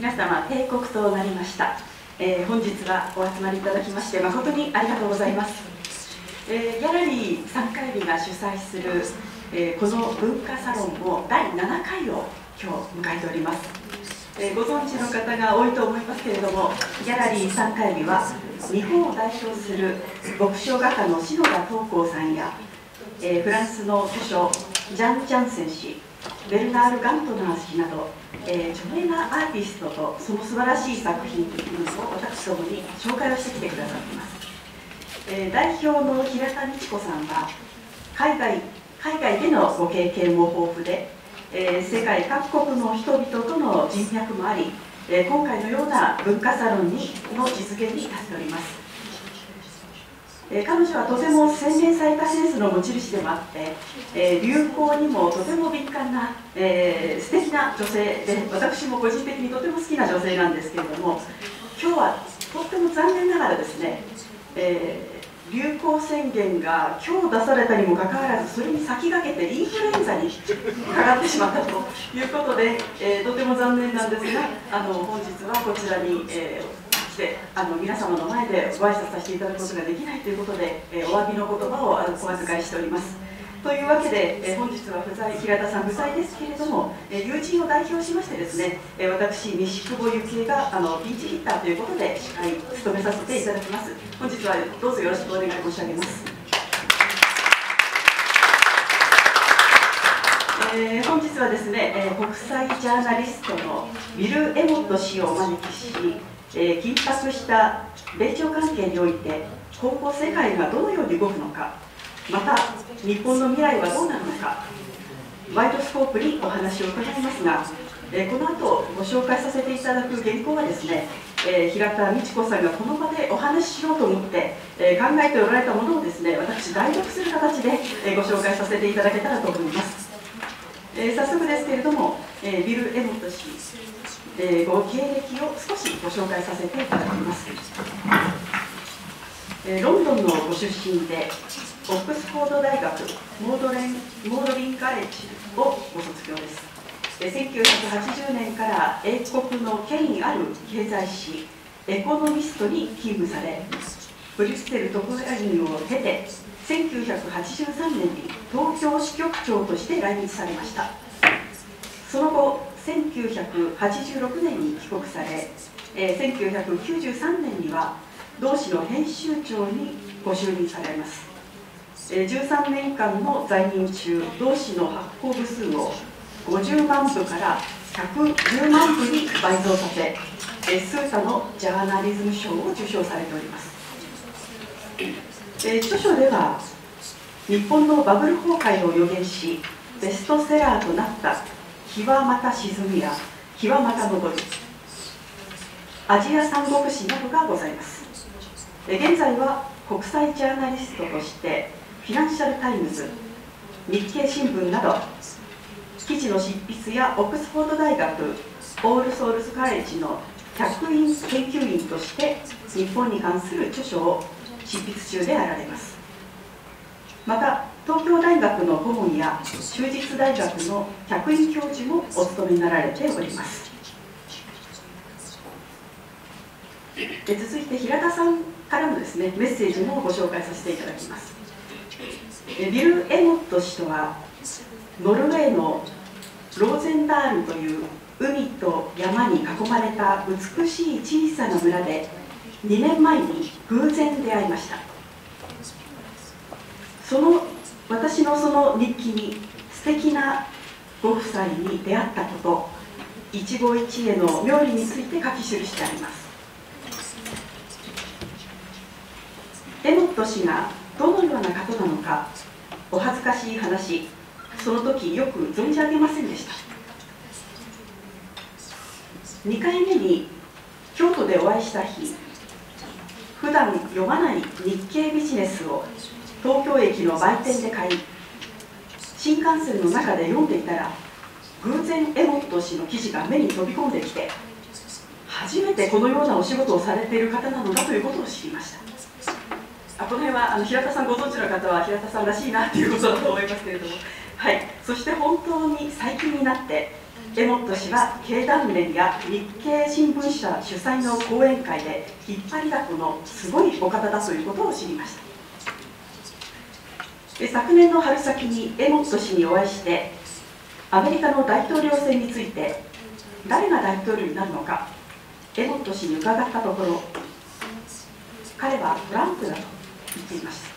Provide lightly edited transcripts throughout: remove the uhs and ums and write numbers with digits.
皆様定刻となりました。本日はお集まりいただきまして誠にありがとうございます。ギャラリーサンカイビが主催する、この文化サロンも第7回を今日迎えております。ご存知の方が多いと思いますけれども、ギャラリーサンカイビは日本を代表する牧唱画家の篠田東光さんや、フランスの著書ジャン・ジャンセン氏、ベルナール・ガントナー氏など、著名なアーティストとその素晴らしい作品というのを私どもに紹介をしてきてくださっています。代表の平田美智子さんは海外でのご経験も豊富で、世界各国の人々との人脈もあり、今回のような文化サロンの実現に立っております。彼女はとても洗練されたセンスの持ち主でもあって、流行にもとても敏感な、素敵な女性で、私も個人的にとても好きな女性なんですけれども、今日はとっても残念ながらですね、流行宣言が今日出されたにもかかわらず、それに先駆けてインフルエンザにかかってしまったということで、とても残念なんですが、本日はこちらに、来て皆様の前でご挨拶させていただくことができないということで、お詫びの言葉をお預かりしております。というわけで、本日は平田さん不在ですけれども、友人を代表しましてですね、私、西久保幸恵がピンチヒッターということで司会を務めさせていただきます。本日はどうぞよろしくお願い申し上げます。本日はですね、国際ジャーナリストのエモット氏をお招きし、緊迫した米朝関係において今後世界がどのように動くのか、また日本の未来はどうなるのか、ワイドスコープにお話を伺いますが、この後ご紹介させていただく原稿はですね、平田美智子さんがこの場でお話ししようと思って、考えておられたものをですね、私代読する形で、ご紹介させていただけたらと思います。早速ですけれども、エモット氏、ご経歴を少しご紹介させていただきます。ロンドンのご出身で、オックスフォード大学モードリンカレッジをご卒業です。1980年から英国の権威ある経済誌エコノミストに勤務され、ブリュッセル特派員を経て1983年に東京支局長として来日されました。その後1986年に帰国され、1993年には同誌の編集長にご就任されます。13年間の在任中、同誌の発行部数を50万部から110万部に倍増させ、数多のジャーナリズム賞を受賞されております。著書では日本のバブル崩壊を予言しベストセラーとなった「日はまた沈む」や「日はまた昇る」、アジア三国志などがございます。現在は国際ジャーナリストとしてフィナンシャル・タイムズ、日経新聞など記事の執筆やオックスフォード大学オールソールズカレッジの客員研究員として日本に関する著書を執筆中であられます。また東京大学の顧問や州立大学の客員教授もお務めになられております。続いて平田さんからのですね、メッセージもご紹介させていただきます。エモット氏とはノルウェーのローゼンダールという海と山に囲まれた美しい小さな村で2年前に偶然出会いました。私のその日記に素敵なご夫妻に出会ったこと、一期一会の妙理について書き記してあります。エモット氏がどのような方なのか、お恥ずかしい話、その時よく存じ上げませんでした。2回目に京都でお会いした日、普段読まない日経ビジネスを東京駅の売店で買い、新幹線の中で読んでいたら偶然エモット氏の記事が目に飛び込んできて、初めてこのようなお仕事をされている方なのだということを知りました。この辺は平田さんご存知の方は平田さんらしいなということだと思いますけれども、はい、そして本当に最近になってエモット氏は経団連や日経新聞社主催の講演会で引っ張りだこのすごいお方だということを知りました。昨年の春先にエモット氏にお会いして、アメリカの大統領選について誰が大統領になるのかエモット氏に伺ったところ、彼はトランプだと言っていました。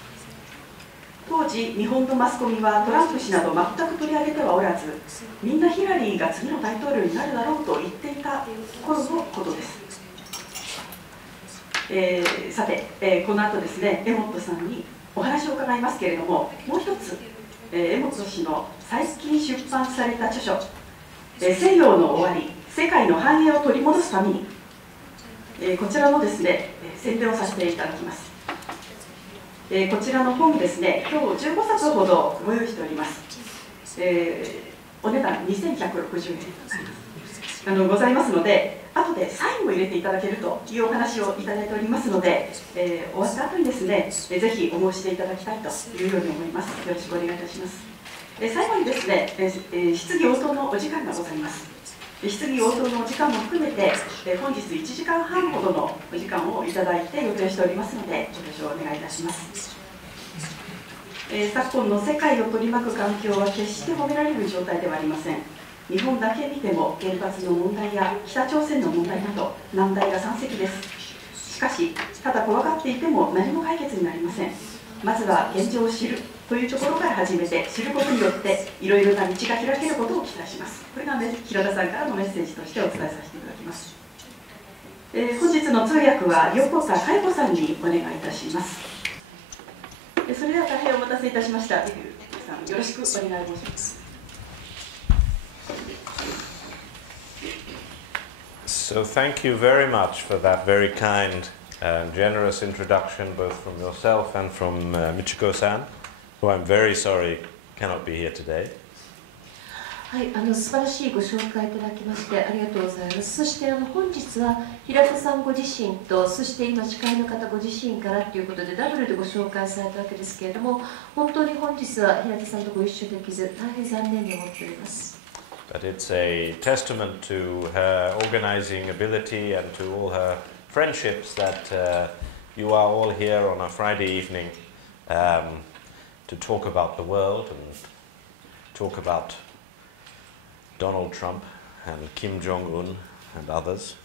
当時日本のマスコミはトランプ氏など全く取り上げてはおらず、みんなヒラリーが次の大統領になるだろうと言っていた頃のことです。さて、この後ですね、エモットさんにお話を伺いますけれども、もう一つ、エモット氏の最近出版された著書「西洋の終わり世界の繁栄を取り戻すために」こちらのですね、宣伝をさせていただきます。こちらの本ですね、今日15冊ほどご用意しております。お値段2160円ございますので、後でサインを入れていただけるというお話をいただいておりますので、終わった後にですね、ぜひお申し出いただきたいというように思います。よろしくお願いいたします。最後にですね、質疑応答のお時間がございます。質疑応答のお時間も含めて、本日1時間半ほどのお時間をいただいて予定しておりますので、ご了承お願いいたします。昨今の世界を取り巻く環境は決して褒められる状態ではありません。日本だけ見ても原発の問題や北朝鮮の問題など難題が山積です。しかし、ただ怖がっていても何も解決になりません。まずは現状を知るというところから始めて、知ることによっていろいろな道が開けることを期待します。これが平田さんからのメッセージとしてお伝えさせていただきます。本日の通訳は横田佳代子さんにお願いいたします。それでは大変お待たせいたしました。さん、よろしくお願い申します。So thank you very much for that very kind and generous introduction, both from yourself and from Michiko-san, who I'm very sorry cannot be here today. はい、素晴らしいご紹介いただきましてありがとうございます。そして本日は平田さんご自身と、そして今司会の方ご自身からということでダブルでご紹介されたわけですけれども、本当に本日は平田さんとご一緒できず大変残念に思っております。But it's a testament to her organizing ability and to all her friendships that you are all here on a Friday evening to talk about the world and talk about Donald Trump and Kim Jong-un and others.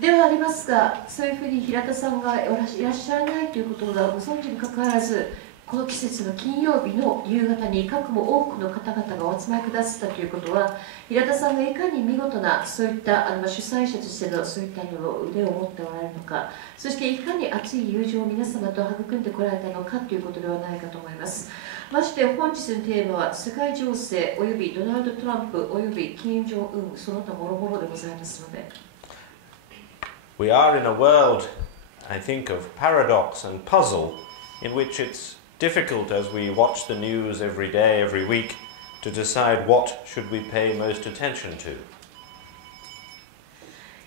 ではありますが、そういうふうに平田さんがいらっしゃらないということがご存知にかかわらず、この季節の金曜日の夕方にかくも多くの方々がお集まりくださったということは、平田さんがいかに見事なそういった主催者としてのそういった腕を持っておられるのか、そしていかに熱い友情を皆様と育んでこられたのかということではないかと思います。まして本日のテーマは世界情勢およびドナルド・トランプおよび金正恩その他もろもろでございますので。We are in a world, I think, of paradox and puzzle in which it's difficult as we watch the news every day, every week, to decide what should we pay most attention to.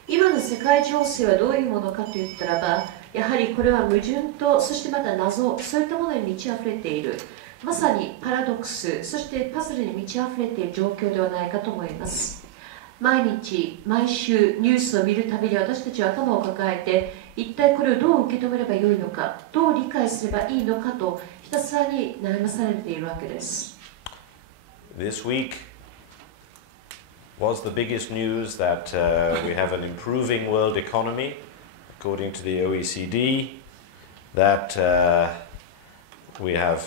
今の世界情勢はどういうものかといったらば、やはりこれは矛盾と、そしてまた謎、そういったものに満ち溢れている、まさにパラドックス、そしてパズルに満ち溢れている状況ではないかと思います。毎日、毎週ニュースを見るたびに私たちは頭を抱えて、一体これをどう受け止めればよいのか、どう理解すればいいのかとひたすらに悩まされているわけです。This week was the biggest news that we have an improving world economy, according to the OECD, that we have,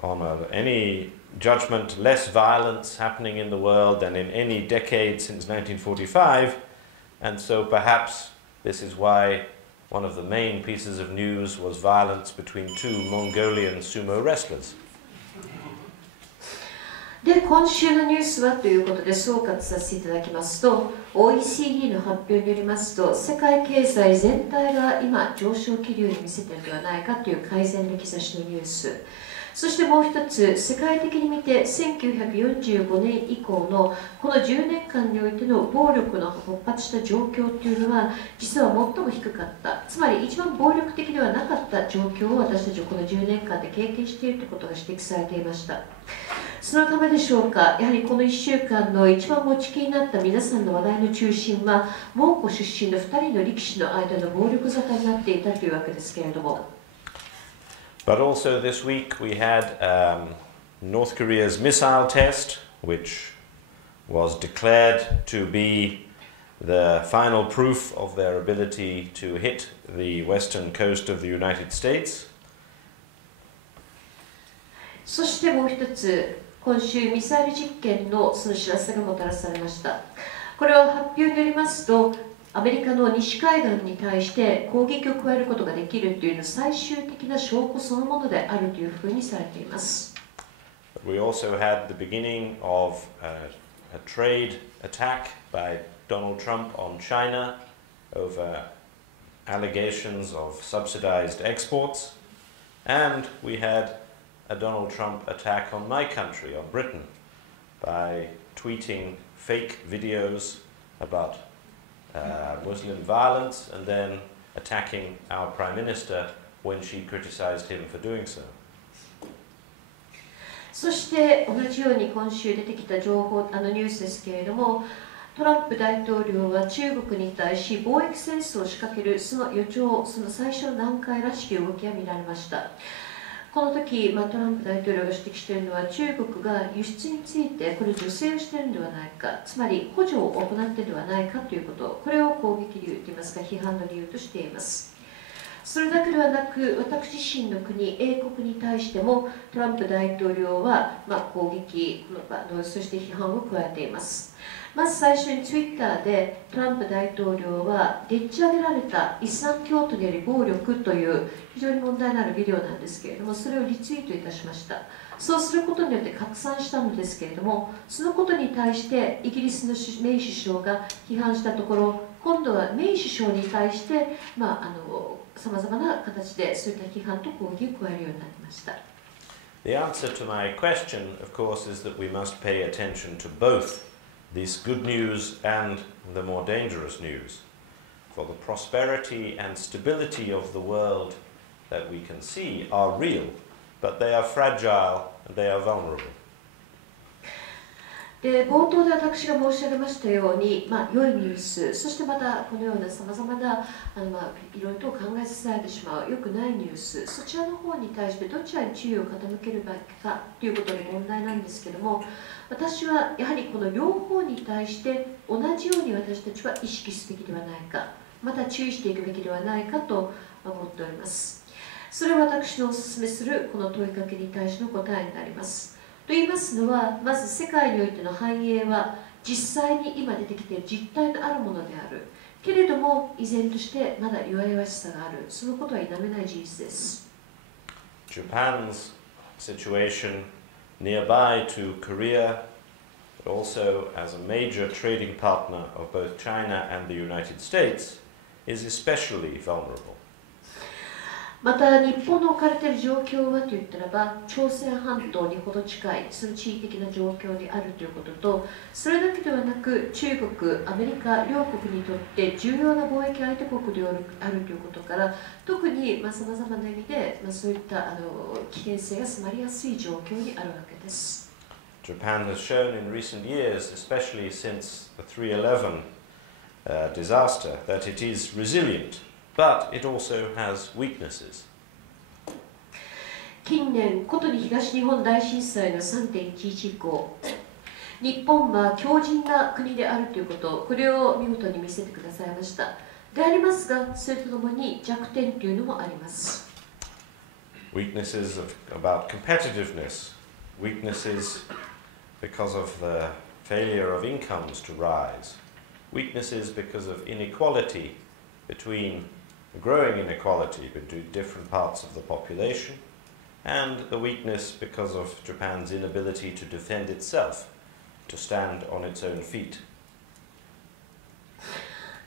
on any judgment, less violence happening in the world than in any decade since 1945, and so perhaps this is why one of the main pieces of news was violence between two Mongolian sumo wrestlers. で、今週のニュースはということで総括させていただきますと、OECD の発表によりますと、世界経済全体が今上昇気流に見せているのではないかという改善の兆しのニュース。そしてもう一つ、世界的に見て1945年以降のこの10年間においての暴力の勃発した状況というのは実は最も低かった、つまり一番暴力的ではなかった状況を私たちはこの10年間で経験しているということが指摘されていました。そのためでしょうか、やはりこの1週間の一番持ちきりになった皆さんの話題の中心は、蒙古出身の2人の力士の間の暴力沙汰になっていたというわけですけれども。But also this week we had North Korea's missile test, which was declared to be the final proof of their ability to hit the western coast of the United States. そしてもう一つ、今週ミサイル実験のその知らせがもたらされました。これは発表によりますと、アメリカの西海岸に対して攻撃を加えることができるというの最終的な証拠そのものであるというふうにされています。We also had the beginning of a trade attack by Donald Trump on China over allegations of subsidized exports, and we had a Donald Trump attack on my country, on Britain, by tweeting fake videos about Muslim violence and then attacking our Prime Minister when she criticized him for doing so. そして同じように今週出てきたニュースですけれども、トランプ大統領は中国に対し貿易戦争を仕掛けるその予兆、その最初の段階らしき動きが見られました。この時、トランプ大統領が指摘しているのは、中国が輸出についてこれ助成をしているのではないか、つまり補助を行っているのではないかということ、これを攻撃理由といいますか、批判の理由としています。それだけではなく、私自身の国、英国に対しても、トランプ大統領は攻撃、そして批判を加えています。まず最初にツイッターでトランプ大統領はでっち上げられたイスラム教徒により暴力という非常に問題のあるビデオなんですけれども、それをリツイートいたしました。そうすることによって拡散したのですけれども、そのことに対してイギリスのメイ首相が批判したところ、今度はメイ首相に対してさまざまな形でそういった批判と攻撃を加えるようになりました。The answer to my question, of course, is that we must pay attention to both this good news and the more dangerous news. For the prosperity and stability of the world that we can see are real, but they are fragile and they are vulnerable. で冒頭で私が申し上げましたように、良いニュース、そしてまたこのようなさまざまないろいろと考えさせられてしまう良くないニュース、そちらの方に対してどちらに注意を傾けるべきかということの問題なんですけども、私はやはりこの両方に対して同じように私たちは意識すべきではないか、また注意していくべきではないかと思っております。それは私のお勧めするこの問いかけに対しての答えになります。と言いますのは、まず世界においての繁栄は実際に今出てきている実態のあるものであるけれども、依然としてまだ弱々しさがある、そのことは否めない事実です。Japan's situation nearby to Korea, but also as a major trading partner of both China and the United States, is especially vulnerable. また日本の置かれている状況はといったらば、朝鮮半島にほど近いその地理的な状況であるということと、それだけではなく中国、アメリカ両国にとって重要な貿易相手国であるということから、特にさまざまな意味でそういった危険性が迫りやすい状況にあるわけです。Japan has shown in recent years, especially since the 3/11 disaster, that it is resilient, but it also has weaknesses. 近年、ことに東日本大震災の 3.11 以降、日本は強靭な国であるということ、これを見事に見せてくださいました。でありますが、それとともに弱点というのもあります。Weaknesses about competitiveness, weaknesses because of the failure of incomes to rise, weaknesses because of inequality between growing inequality between different parts of the population, and the weakness because of Japan's inability to defend itself, to stand on its own feet.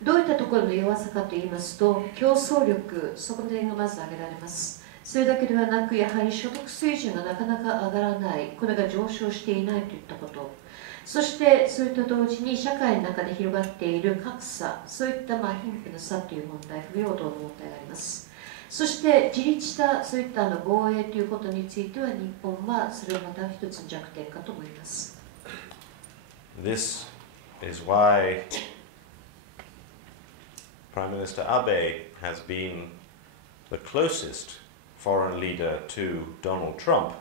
どういったところの弱さかといいますと、競争力、そこの点がまず挙げられます。それだけではなく、やはり所得水準がなかなか上がらない、これが上昇していないといったこと、そしてそれと同時に社会の中で広がっている格差、そういった貧富の差という問題、不平等の問題があります。そして自立したそういった防衛ということについては日本はそれをまた一つの弱点かと思います。This is why Prime Minister Abe has been the closest foreign leader to Donald Trump,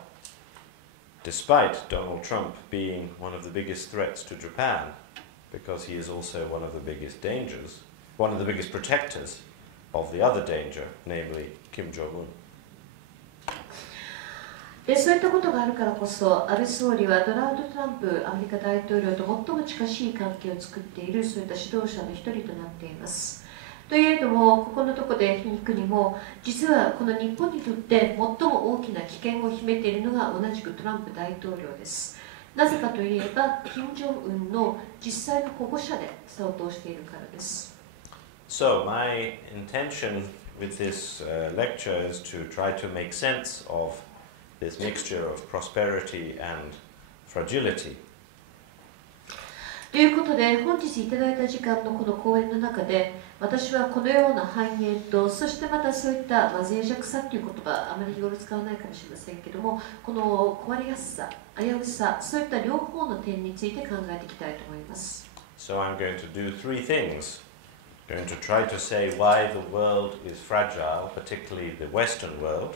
despite Donald Trump being one of the biggest threats to Japan, because he is also one of the biggest dangers, one of the biggest protectors of the other danger, namely Kim Jong-un. でそういったことがあるからこそ、安倍総理はドナルド・トランプアメリカ大統領と最も近しい関係を作っているそういった指導者の一人となっています。というのも、ここのところで皮肉にも、実はこの日本にとって最も大きな危険を秘めているのが同じくトランプ大統領です。なぜかといえば、金正恩の実際の保護者で相当しているからです。So, my intention with this lecture is to try to make sense of this mixture of prosperity and fragility. ということで、本日いただいた時間のこの講演の中で、私はこのような繁栄と、そしてまたそういった脆弱さという言葉、あまり日頃使わないかもしれませんけども、この壊れやすさ、危うさ、そういった両方の点について考えていきたいと思います。So, I'm going to do three things. I'm going to try to say why the world is fragile, particularly the Western world.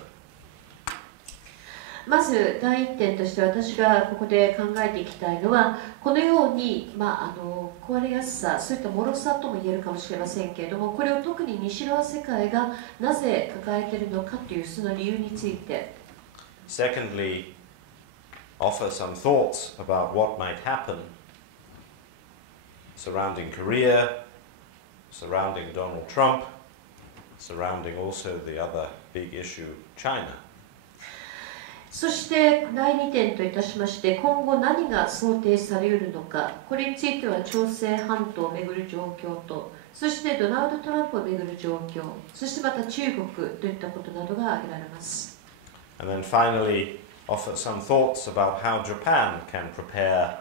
まず第一点として私がここで考えていきたいのは、このように、壊れやすさ、そういった脆さとも言えるかもしれませんけれども、これを特に西側世界がなぜ抱えているのかというその理由について。Secondly, offer some thoughts about what might happen surrounding Korea, surrounding Donald Trump, surrounding also the other big issue, China. そして第2点といたしまして、今後何が想定されうるのか、これについては朝鮮半島をめぐる状況と、そしてドナルド・トランプをめぐる状況、そしてまた中国といったことなどが挙げられます。And then finally, offer some thoughts about how Japan can prepare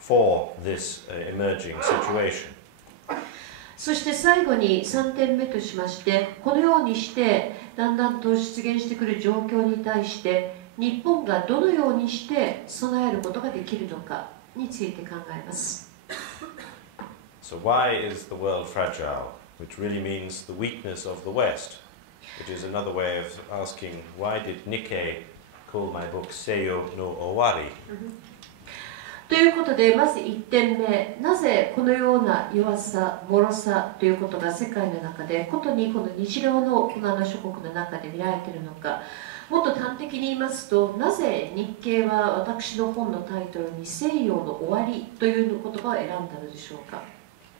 for this emerging situation. そして最後に3点目としまして、このようにしてだんだんと出現してくる状況に対して、日本がどのようにして備えることができるのかについて考えます。So why is the world fragile? Which really means the weakness of the West. Which is another way of asking, why did Nikkei call my book Seiyo no Owari? ということで、まず1点目、なぜこのような弱さ、脆さということが世界の中で、ことにこの西側の諸国の中で見られているのか。もっと端的に言いますと、なぜ日経は私の本のタイトルに西洋の終わりという言葉を選んだのでしょうか。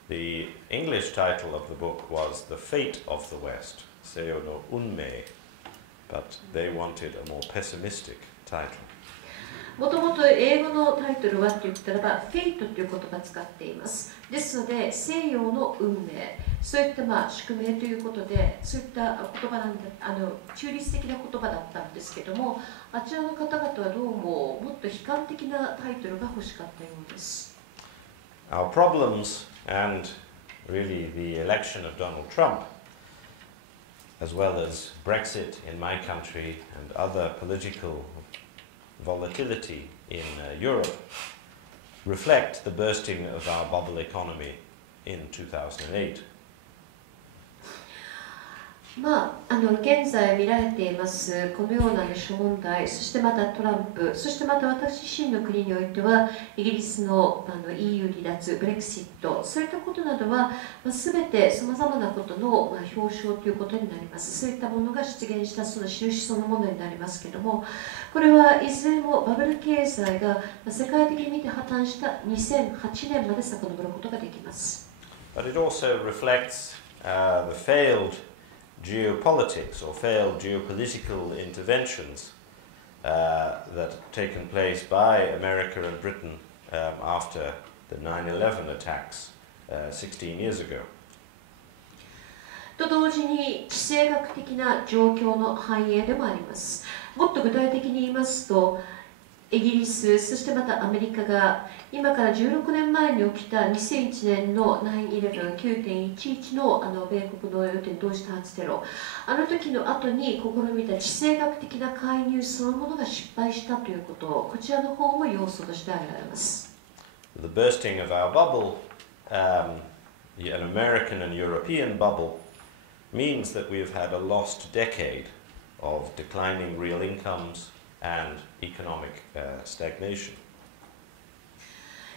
The English title of the book was The Fate of the West, Seiyo no Unmei, but they wanted a more pessimistic title. もともと英語のタイトルはと言ったらば、フェイトという言葉を使っています。ですので、西洋の運命、そういった宿命ということで、そういった言葉なんだ、中立的な言葉だったんですけども、あちらの方々はどうももっと悲観的なタイトルが欲しかったようです。Our problems and really the election of Donald Trump, as well as Brexit in my country and other political volatility in Europe, reflect the bursting of our bubble economy in 2008. 現在見られていますこのような諸問題、そしてまたトランプ、そしてまた私自身の国においてはイギリスのEU 離脱、ブレクシット、そういったことなどは全てさまざまなことの表彰ということになります。そういったものが出現したその印そのものになりますけれども、これはいずれもバブル経済が世界的に見て破綻した2008年まで遡ることができます。But it also reflects the failed geopolitics or failed geopolitical interventions that have taken place by America and Britain after the 9/11 attacks 16 years ago. と同時に地政学的な状況の反映でもあります。もっと具体的に言いますと、イギリス、そしてまたアメリカが今から16年前に起きた2001年の 9/11、9.11 の米国の予定同時多発テロ、あの時の後に試みた地政学的な介入そのものが失敗したということ、こちらの方も要素として挙げられます。The bursting of our bubble, an American and European bubble, means that we have had a lost decade of declining real incomes and economic stagnation.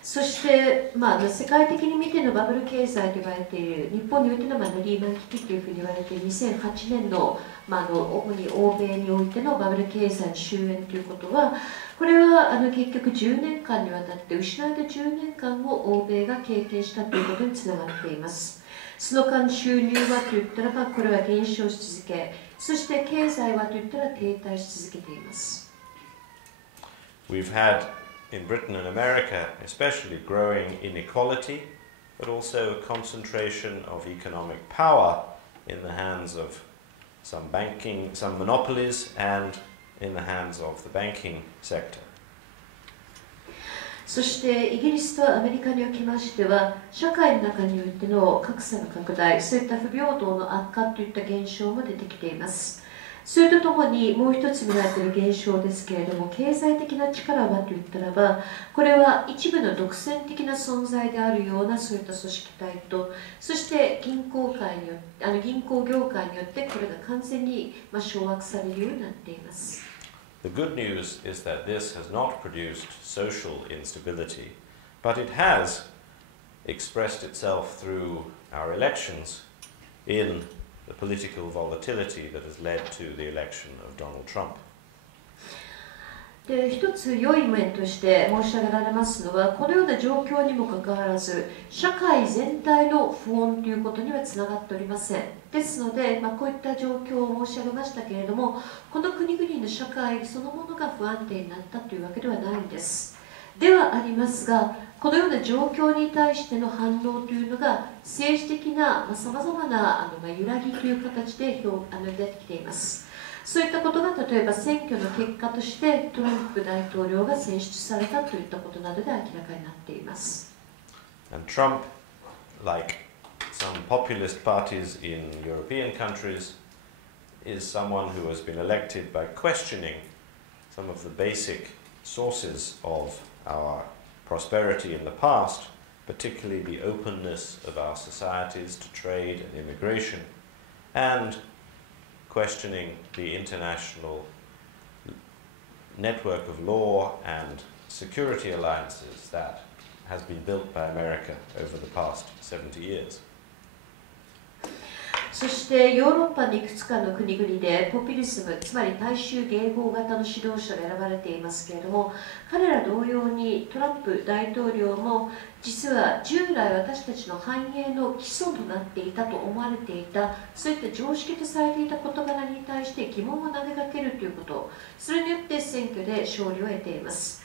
そして、世界的に見てのバブル経済と言われている、日本においてのリーマン危機というふうに言われている2008年の、主に欧米においてのバブル経済の終焉ということは、これは結局10年間にわたって失われた10年間を欧米が経験したということにつながっています。その間収入はといったらばこれは減少し続け、そして経済はといったら停滞し続けています。We've had in Britain and America, especially growing inequality, but also a concentration of economic power in the hands of some monopolies, and in the hands of the banking sector. そしてイギリスとアメリカにおきましては、社会の中においての格差の拡大、そういった不平等の悪化といった現象も出てきています。それとともにもう一つ見られている現象ですけれども、経済的な力はといったらば、これは一部の独占的な存在であるようなそういった組織体と、そして銀行業界によってこれが完全に掌握されるようになっています。The good news is that this has not produced social instability, but it has expressed itself through our elections in the political volatility that has led to the election of Donald Trump. で、一つ良い面として申し上げられますのは、このような状況にもかかわらず、社会全体の不穏ということにはつながっておりません。ですので、こういった状況を申し上げましたけれども、この国々の社会そのものが不安定になったというわけではないんです。ではありますが、このような状況に対しての反応というのが政治的なさまざまな揺らぎという形で出てきています。そういったことが例えば選挙の結果としてトランプ大統領が選出されたといったことなどで明らかになっています。And Trump, like some populist parties in European countries, is someone who has been elected by questioning some of the basic sources of our prosperity in the past, particularly the openness of our societies to trade and immigration, and questioning the international network of law and security alliances that has been built by America over the past 70 years. そしてヨーロッパのいくつかの国々でポピュリズム、つまり大衆迎合型の指導者が選ばれていますけれども、彼ら同様にトランプ大統領も実は従来私たちの繁栄の基礎となっていたと思われていた、そういった常識とされていた事柄に対して疑問を投げかけるということ、それによって選挙で勝利を得ています。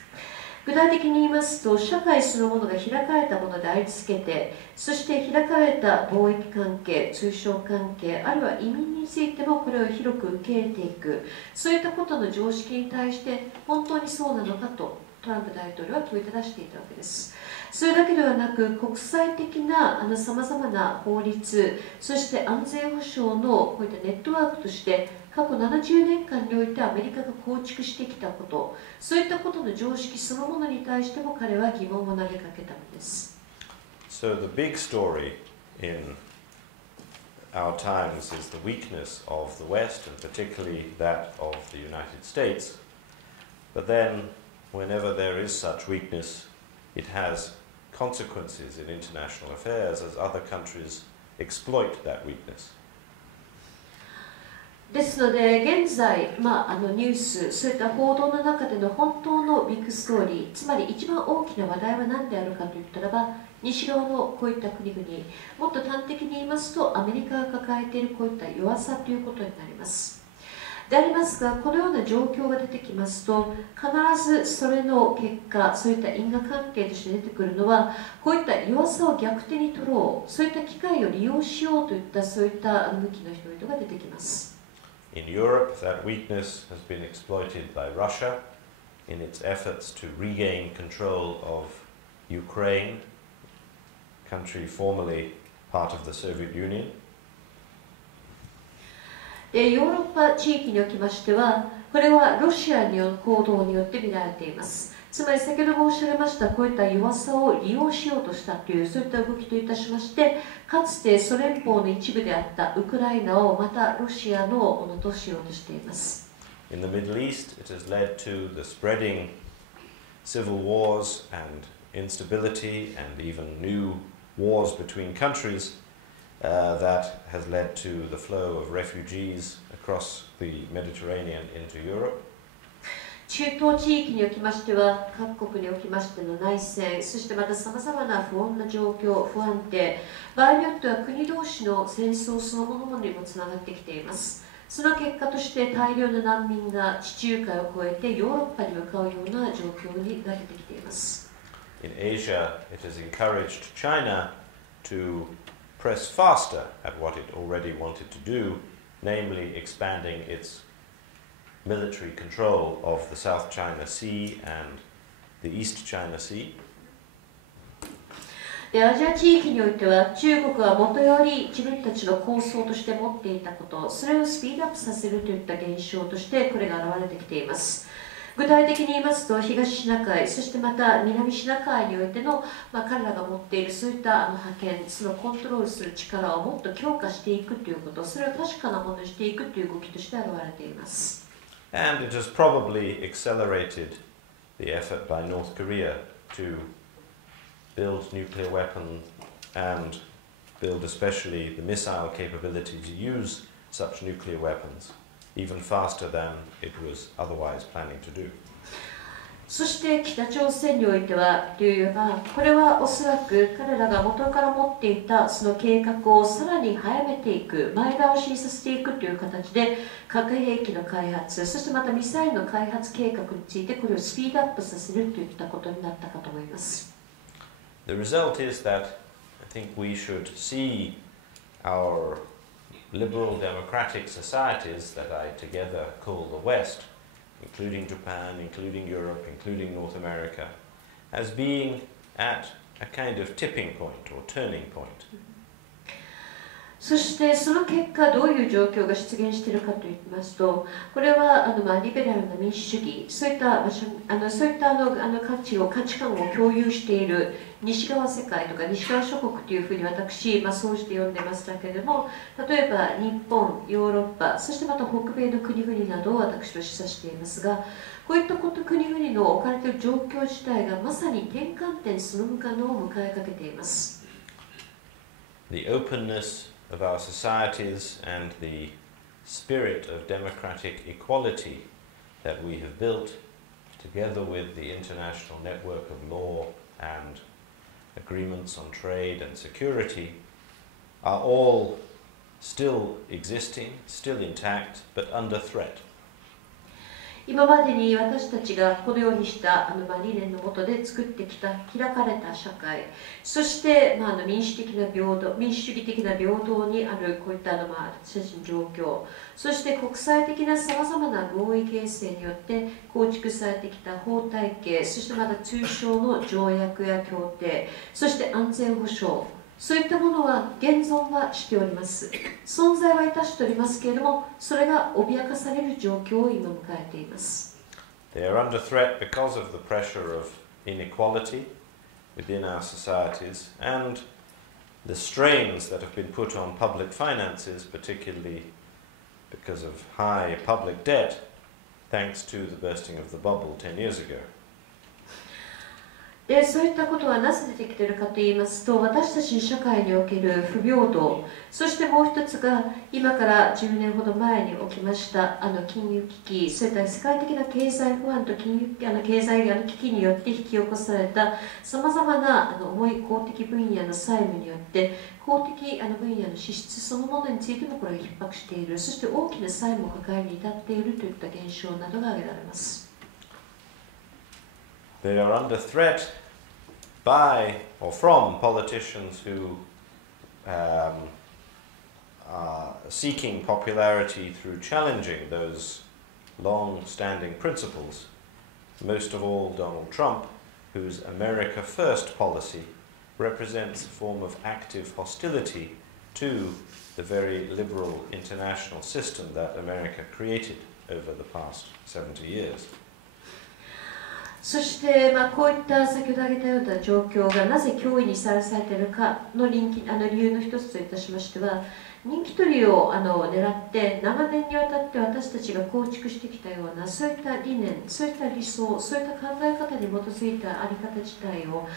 具体的に言いますと、社会そのものが開かれたものであり続けて、そして開かれた貿易関係、通商関係、あるいは移民についてもこれを広く受け入れていく、そういったことの常識に対して本当にそうなのかとトランプ大統領は問いただしていたわけです。それだけではなく、国際的なさまざまな法律、そして安全保障のこういったネットワークとして過去70年間においてアメリカが構築してきたこと、そういったことの常識そのものに対しても彼は疑問を投げかけたのです。So the big story in our times is the weakness of the West, and particularly that of the United States. But then, whenever there is such weakness, it has consequences in international affairs as other countries exploit that weakness. ですので現在、ニュース、そういった報道の中での本当のビッグストーリー、つまり一番大きな話題は何であるかといったらば、西側のこういった国々、もっと端的に言いますとアメリカが抱えているこういった弱さということになります。でありますが、このような状況が出てきますと、必ずそれの結果、そういった因果関係として出てくるのは、こういった弱さを逆手に取ろう、そういった機会を利用しようといったそういった向きの人々が出てきます。In Europe, that weakness has been exploited by Russia, in its efforts to regain control of Ukraine, country formerly part of the Soviet Union. ヨーロッパ地域におきましては、これはロシアによる行動によって見られています。つまり先ほど申し上げましたこういった弱さを利用しようとしたというそういった動きといたしまして、かつてソ連邦の一部であったウクライナをまたロシアのものとしようとしています。In the Middle East, it has led to the spreading civil wars and instability and even new wars between countries that has led to the flow of refugees across the Mediterranean into Europe. 中東地域におきましては各国におきましての内戦、そしてまたさまざまな不穏な状況、不安定、場合によっては国同士の戦争そのものにもつながってきています。その結果として大量の難民が地中海を越えてヨーロッパに向かうような状況が出てきています。In Asia, it has encouraged China to press faster at what it already wanted to do, namely expanding its military control of the South China Sea and the East China Sea. でアジア地域においては中国はもとより自分たちの構想として持っていたこと、それをスピードアップさせるといった現象としてこれが現れてきています。具体的に言いますと東シナ海、そしてまた南シナ海においての、彼らが持っているそういった覇権、そのコントロールする力をもっと強化していくということ、それを確かなものにしていくという動きとして現れています。And it has probably accelerated the effort by North Korea to build nuclear weapons and build especially the missile capability to use such nuclear weapons even faster than it was otherwise planning to do. そして北朝鮮においてはというが、これはおそらく彼らが元から持っていたその計画をさらに早めていく、前倒しにさせていくという形で核兵器の開発、そしてまたミサイルの開発計画についてこれをスピードアップさせるといったことになったかと思います。The result is that I think we should see our liberal democratic societies that I together call the West, including Japan, including Europe, including North America, as being at a kind of tipping point or turning point. そしてその結果どういう状況が出現しているかといいますと、これはリベラルな民主主義、そういった価値観を共有している西側世界とか西側諸国というふうに私、総じて呼んでましたけれども、例えば日本、ヨーロッパ、そしてまた北米の国々などを私と示唆していますが、こういった国々の置かれている状況自体がまさに転換点そのものを迎えかけています。The openness of our societies and the spirit of democratic equality that we have built together with the international network of law and agreements on trade and security are all still existing, still intact, but under threat. 今までに私たちがこのようにした理念の下で作ってきた開かれた社会、そして民主主義的な平等にあるこういった私たちの状況、そして国際的なさまざまな合意形成によって構築されてきた法体系、そしてまた通商の条約や協定、そして安全保障、そういったものは現存はしております。存在はいたしておりますけれども、それが脅かされる状況を今迎えています。They are under threat because of the pressure of inequality within our societies and the strains that have been put on public finances, particularly because of high public debt, thanks to the bursting of the bubble 10 years ago. でそういったことはなぜ出てきているかといいますと、私たちの社会における不平等、そしてもう一つが今から10年ほど前に起きました金融危機、そういった世界的な経済不安と経済危機によって引き起こされたさまざまな重い公的分野の債務によって公的分野の支出そのものについてもこれが逼迫している、そして大きな債務を抱えに至っているといった現象などが挙げられます。They are under threat by or from politicians who are seeking popularity through challenging those long-standing principles most of all Donald Trump, whose America First policy represents a form of active hostility to the very liberal international system that America created over the past 70 years. そして、こういった先ほど挙げたような状況がなぜ脅威にさらされているかの理由の一つといたしましては、人気取りを狙って長年にわたって私たちが構築してきたようなそういった理念、そういった理想、そういった考え方に基づいたあり方自体を、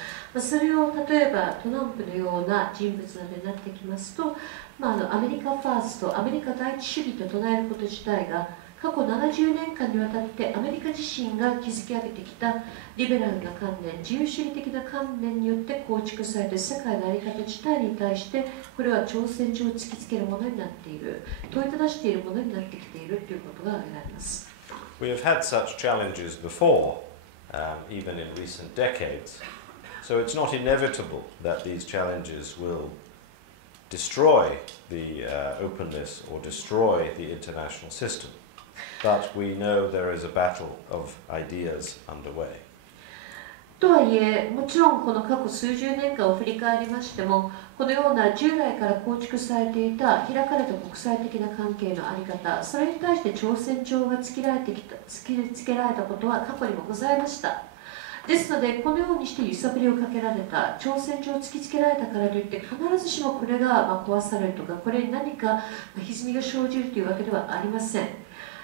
それを例えばトランプのような人物などになってきますと、アメリカファースト、アメリカ第一主義と唱えること自体が過去70年間にわたってアメリカ自身が築き上げてきたリベラルな観念、自由主義的な観念によって構築されている世界の在り方自体に対してこれは挑戦状を突きつけるものになっている、問いただしているものになってきているということが挙げられます。We have had such challenges before, even in recent decades, so it's not inevitable that these challenges will destroy the openness or destroy the international system. But we know there is a battle of ideas underway. とはいえ、もちろんこの過去数十年間を振り返りましても、このような従来から構築されていた開かれた国際的な関係の在り方、それに対して挑戦状が突きつけられたことは過去にもございました。ですので、このようにして揺さぶりをかけられた、挑戦状を突きつけられたからといって、必ずしもこれが壊されるとか、これに何か歪みが生じるというわけではありません。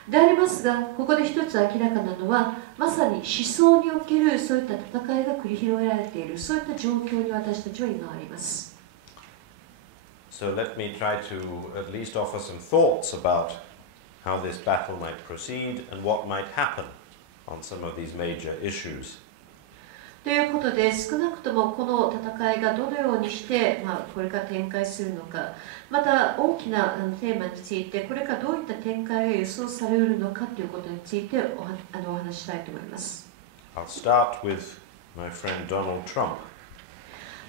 でありますが、ここで一つ明らかなのは、まさに思想におけるそういった戦いが繰り広げられている、そういった状況に私たちは今あります。So let me try to at least offer some thoughts about how this battle might proceed and what might happen on some of these major issues. ということで、少なくともこの戦いがどのようにして、これから展開するのか、また大きなテーマについて、これからどういった展開が予想されるのかということについてお話ししたいと思います。I'll start with my friend Donald Trump.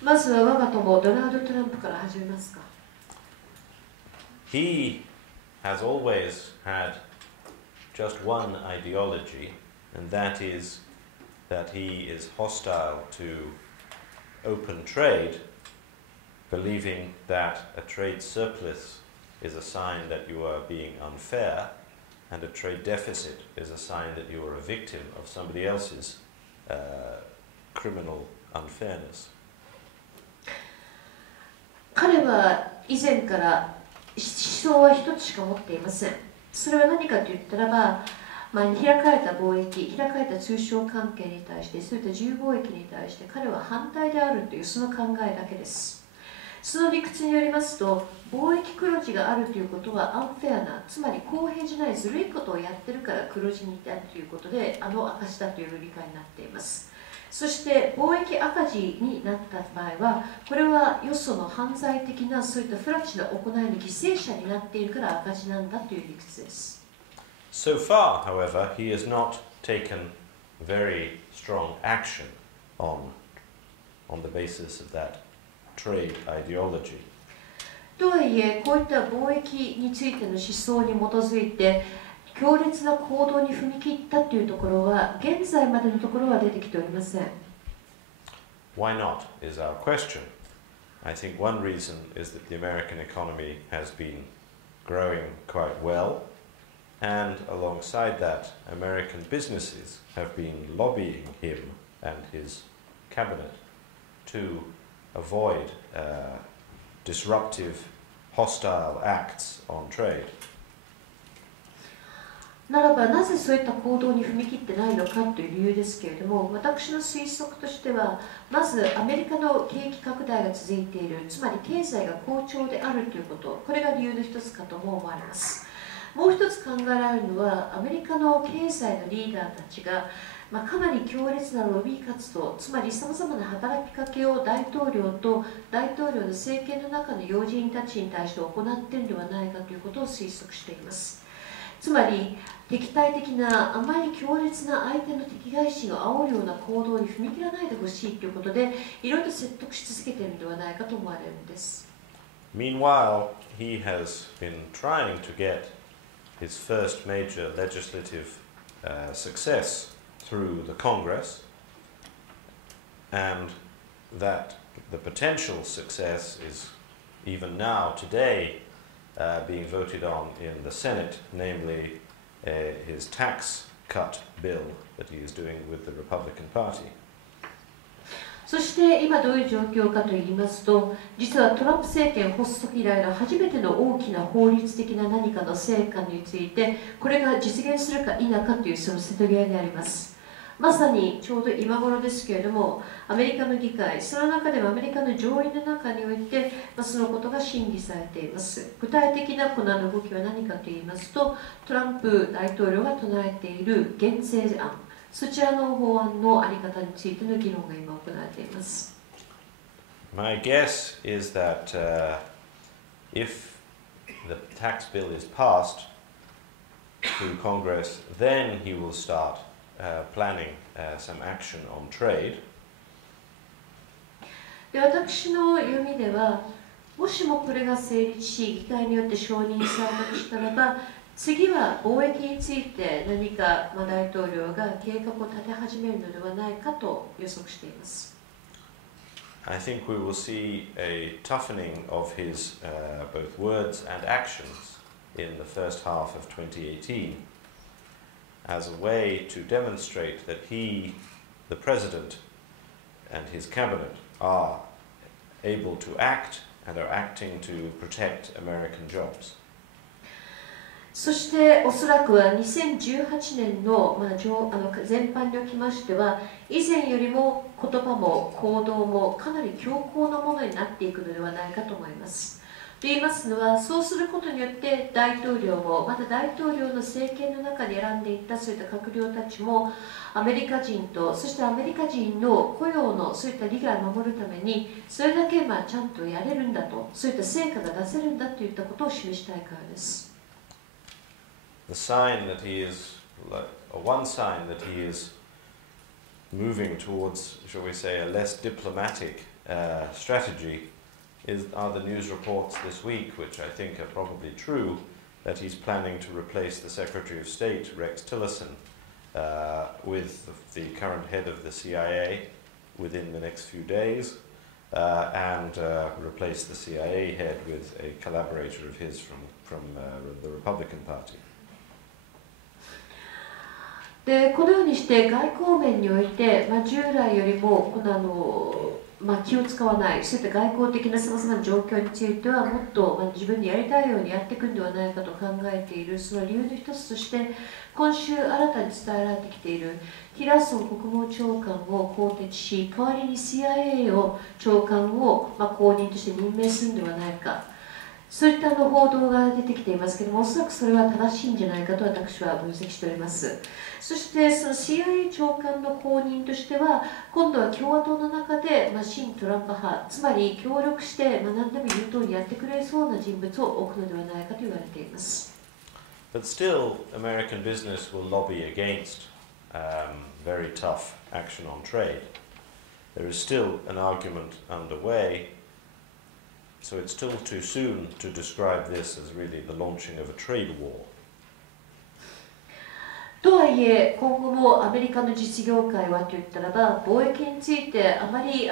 まずは我が友ドナルド・トランプから始めますか。He has always had just one ideology, and that is that he is hostile to open trade, believing that a trade surplus is a sign that you are being unfair, and a trade deficit is a sign that you are a victim of somebody else's criminal unfairness. 彼は以前から思想は一つしか持っていません。それは何かと言ったらば、開かれた貿易、開かれた通商関係に対して、そういった自由貿易に対して彼は反対であるというその考えだけです。その理屈によりますと、貿易黒字があるということはアンフェアな、つまり公平じゃないずるいことをやってるから黒字になるということで、証だという理解になっています。そして貿易赤字になった場合は、これはよその犯罪的なそういった不埒な行いの犠牲者になっているから赤字なんだという理屈です。So far, however, he has not taken very strong action on the basis of that trade ideology. とはいえ、こういった貿易についての思想に基づいて強烈な行動に踏み切ったというところは現在までのところは出てきておりません。Why not is our question. I think one reason is that the American economy has been growing quite well, and alongside that, American businesses have been lobbying him and his cabinet to avoid disruptive, hostile acts on trade. ならばなぜそういった行動に踏み切ってないのかという理由ですけれども、私の推測としては、まずアメリカの景気拡大が続いている、つまり経済が好調であるということ、これが理由の一つかとも思われます。もう一つ考えられるのは、アメリカの経済のリーダーたちが、かなり強烈なロビー活動、つまりさまざまな働きかけを大統領と大統領の政権の中の要人たちに対して行っているのではないかということを推測しています。つまり敵対的なあまり強烈な相手の敵対心を煽るような行動に踏み切らないでほしいということで、いろいろと説得し続けているのではないかと思われるのです。Meanwhile, he has been trying to get his first major legislative success through the Congress, and that the potential success is even now, today, being voted on in the Senate, namely his tax cut bill that he is doing with the Republican Party. そして今どういう状況かといいますと、実はトランプ政権発足以来の初めての大きな法律的な何かの成果について、これが実現するか否かというその瀬戸際であります。まさにちょうど今頃ですけれども、アメリカの議会、その中でもアメリカの上院の中において、そのことが審議されています。具体的なこの動きは何かといいますと、トランプ大統領が唱えている減税案、そちらの法案の在り方についての議論が今行われています。My guess is that if the tax bill is passed through Congress, then he will start planning some action on trade. で、私の読みでは、もしもこれが成立し、議会によって承認されたとしたらば、次は貿易について何か大統領が計画を立て始めるのではないかと予測しています。I think we will see a toughening of his both words and actions in the first half of 2018 as a way to demonstrate that he, the president, and his cabinet are able to act and are acting to protect American jobs. そしておそらくは2018年の、全般におきましては、以前よりも言葉も行動もかなり強硬なものになっていくのではないかと思います。と言いますのは、そうすることによって大統領も、また大統領の政権の中で選んでいったそういった閣僚たちも、アメリカ人と、そしてアメリカ人の雇用のそういった利害を守るために、それだけちゃんとやれるんだと、そういった成果が出せるんだといったことを示したいからです。The sign that he is, one sign that he is moving towards, shall we say, a less diplomatic strategy are the news reports this week, which I think are probably true, that he's planning to replace the Secretary of State, Rex Tillerson, with the current head of the CIA within the next few days, and replace the CIA head with a collaborator of his from the Republican Party. でこのようにして外交面において、従来よりも気を使わない、そういった外交的なさまざまな状況についてはもっと、自分にやりたいようにやっていくんではないかと考えている、その理由の一つとして、今週新たに伝えられてきているティラーソン国務長官を更迭し、代わりに CIA 長官を後任として任命するんではないか。そういった報道が出てきていますけれども、おそらくそれは正しいんじゃないかと私は分析しております。そしてその CIA 長官の後任としては、今度は共和党の中で親トランプ派、つまり協力して何でも言う通りやってくれそうな人物を置くのではないかと言われています。But still, American business will lobby against very tough action on trade. There is still an argument underway.So it's still too soon to describe this as really the launching of a trade war. とはいえ、今後もアメリカの実業界はといったらば、貿易についてあまり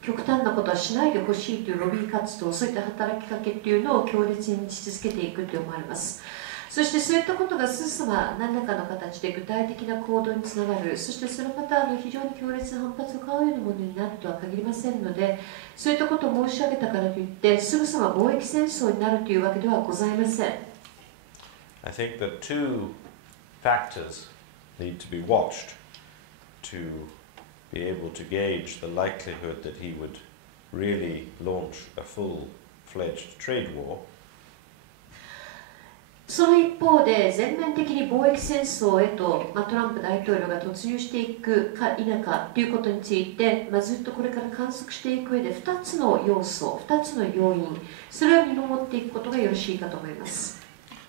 極端なことはしないでほしいというロビー活動、そういった働きかけというのを強烈にし続けていくと思われます。そしてそういったことがすぐさま何らかの形で具体的な行動につながる、そしてそれまた非常に強烈な反発を買うようなものになるとは限りませんので、そういったことを申し上げたからといってすぐさま貿易戦争になるというわけではございません。I think that two factors need to be watched to be able to gauge the likelihood that he would really launch a full-fledged trade war.その一方で全面的に貿易戦争へと、トランプ大統領が突入していくか否かということについて、ずっとこれから観測していく上で2つの要素、2つの要因、それを見守っていくことがよろしいかと思います。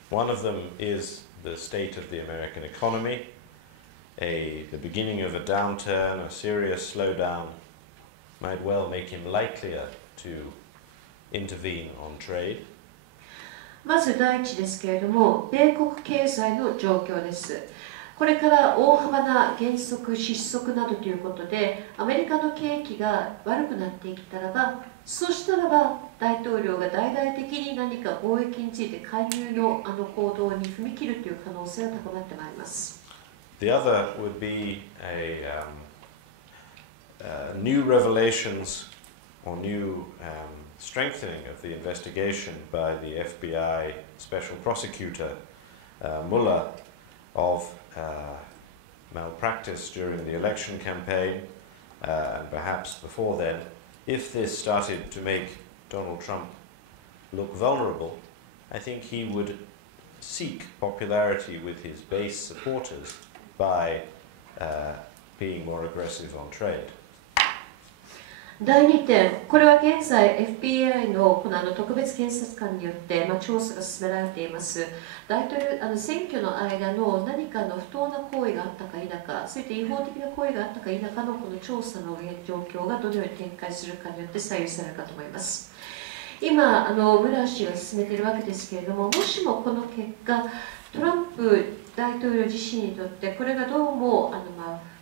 One of them is the state of the American economy. The beginning of a downturn, a serious slowdown, might well make him likelier to intervene on trade.まず第一ですけれども、米国経済の状況です。これから大幅な減速、失速などということで、アメリカの景気が悪くなっていったらば、そうしたらば、大統領が大々的に何か貿易について介入の行動に踏み切るという可能性が高まってまいります。The other would be new revelations or new strengthening of the investigation by the FBI Special Prosecutor Mueller of malpractice during the election campaign and perhaps before then. If this started to make Donald Trump look vulnerable, I think he would seek popularity with his base supporters by being more aggressive on trade. 第2点、これは現在 FBI の特別検察官によって、調査が進められています。大統領選挙の間の何かの不当な行為があったか否か、そういった違法的な行為があったか否かのこの調査の状況がどのように展開するかによって左右されるかと思います。今、ムラー氏が進めているわけですけれども、もしもこの結果、トランプ大統領自身にとってこれがどうも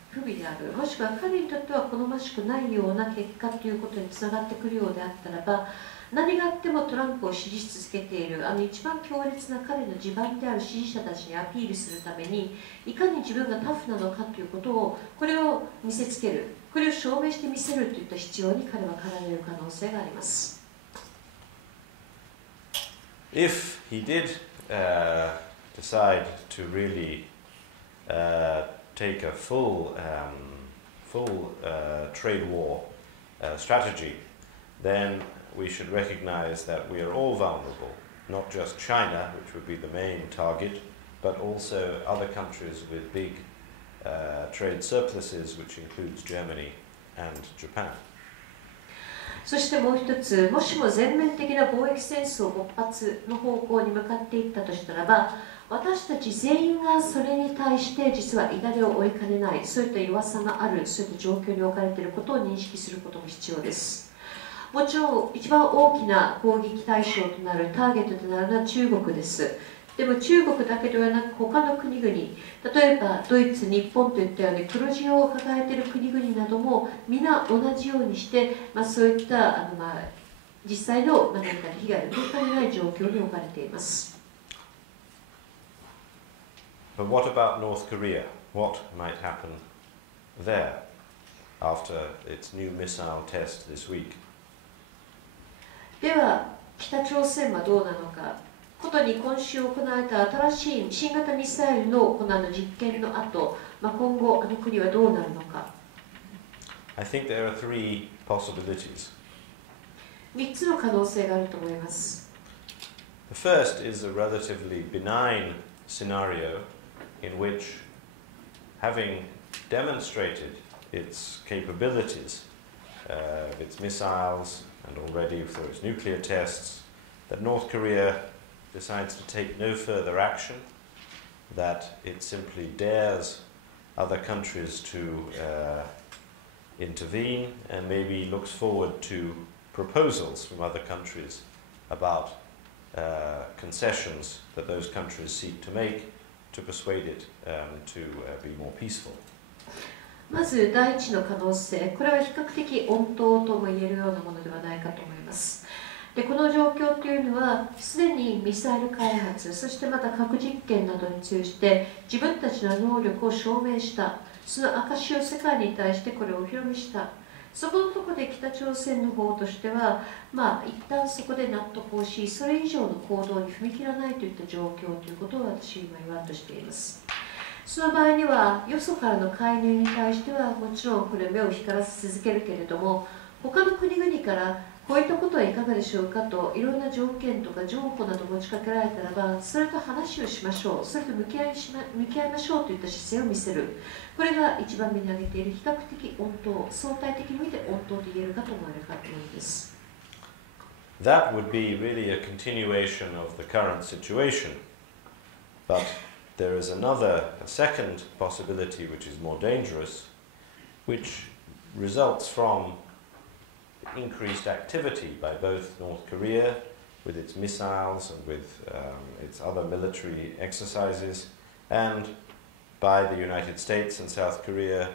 不備である、もしくは彼にとっては好ましくないような結果ということにつながってくるようであったらば、何があってもトランプを支持し続けている一番強烈な彼の地盤である支持者たちにアピールするために、いかに自分がタフなのかということを、これを見せつける、これを証明してみせるといった必要に彼は駆られる可能性があります。If he did decide to really take a full trade war strategy, then we should recognize that we are all vulnerable, not just China, which would be the main target, but also other countries with big trade surpluses, which includes Germany and Japan. そしてもう一つ、もしも全面的な貿易戦争勃発の方向に向かっていったとしたらば、私たち全員がそれに対して実は痛手を負いかねない、そういった弱さがある、そういった状況に置かれていることを認識することも必要です。もちろん一番大きな攻撃対象となるターゲットとなるのは中国です。でも中国だけではなく他の国々、例えばドイツ、日本といったように黒字を抱えている国々なども皆同じようにして、そういった実際の何か被害を受けかねない状況に置かれています。But what about North Korea? What might happen there after its new missile test this week? では北朝鮮はどうなのか。ことに今週行われた新しい新型ミサイルの実験の後、今後国はどうなるのか。I think there are three possibilities. 3つの可能性があると思います。The first is a relatively benign scenario in which, having demonstrated its capabilities, its missiles, and already through its nuclear tests, that North Korea decides to take no further action, that it simply dares other countries to intervene and maybe looks forward to proposals from other countries about concessions that those countries seek to make to persuade it to be more peaceful. まず第一の可能性、これは比較的穏当とも言えるようなものではないかと思います。でこの状況というのは、すでにミサイル開発、そしてまた核実験などに通じて自分たちの能力を証明した、その証を世界に対してこれをお披露目した。そこのところで北朝鮮の方としては、一旦そこで納得をし、それ以上の行動に踏み切らないといった状況ということを私は今言わんとしています。その場合には、よそからの介入に対してはもちろんこれ目を光らせ続けるけれども、他の国々からこういったことはいかがでしょうかといろんな条件とか譲歩など持ちかけられたらば、それと話をしましょう、それと向き合いましょうといった姿勢を見せる。これが一番目に挙げている比較的穏当、相対的に見て穏当と言えるかと思われるかと思います。That would be really a continuation of the current situation. But there is a second possibility which is more dangerous, which results from increased activity by both North Korea with its missiles and with its other military exercises, and by the United States and South Korea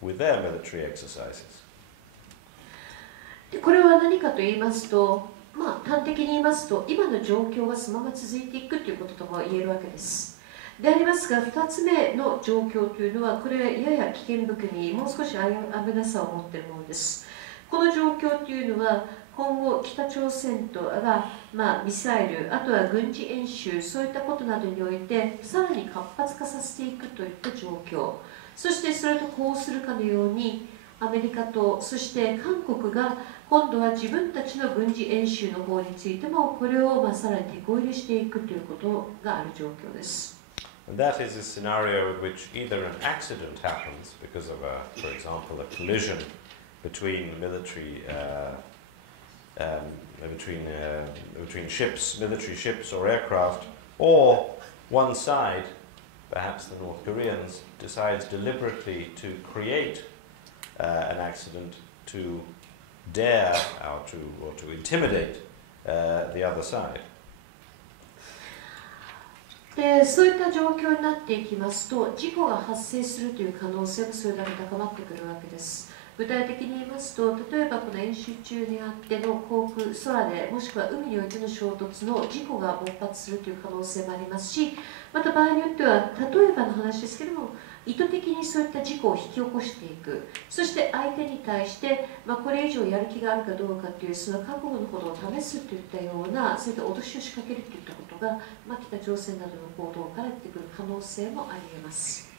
with their military exercises. これは何かと言いますと、端的に言いますと、今の状況がそのまま続いていくということとも言えるわけです。でありますが、2つ目の状況というのは、これはやや危険含み、もう少し危なさを持っているものです。この状況というのは、今後、北朝鮮とが、ミサイル、あとは軍事演習、そういったことなどにおいて、さらに活発化させていくといった状況、そしてそれとこうするかのように、アメリカと、そして韓国が、今度は自分たちの軍事演習の方についても、これをさらに手こ入れしていくということがある状況です。And that is a scenario in which either an accident happens because of, for example, a collision between military ships, military ships or aircraft, or one side, perhaps the North Koreans, decides deliberately to create an accident to dare or to intimidate the other side. でそういった状況になっていきますと、事故が発生するという可能性もそれだけ高まってくるわけです。具体的に言いますと、例えばこの演習中にあっての航空、空でもしくは海においての衝突の事故が勃発するという可能性もありますし、また場合によっては、例えばの話ですけれども、意図的にそういった事故を引き起こしていく、そして相手に対して、これ以上やる気があるかどうかという、その覚悟のほどを試すといったような、そういった脅しを仕掛けるといったことが、北朝鮮などの行動から出てくる可能性もあり得ます。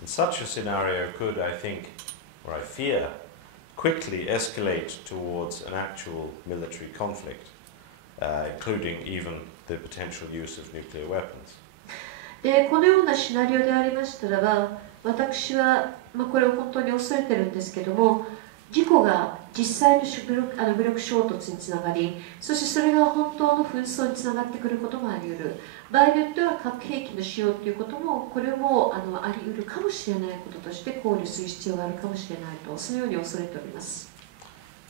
And such a scenario could, I think, or I fear, quickly escalate towards an actual military conflict, including even the potential use of nuclear weapons. でこのようなシナリオでありましたらば、私は、これを本当に恐れてるんですけども、事故が実際の武力衝突につながり、そしてそれが本当の紛争につながってくることもあり得る。場合によっては核兵器の使用ということも、これもあり得るかもしれないこととして考慮する必要があるかもしれないと、そのように恐れております。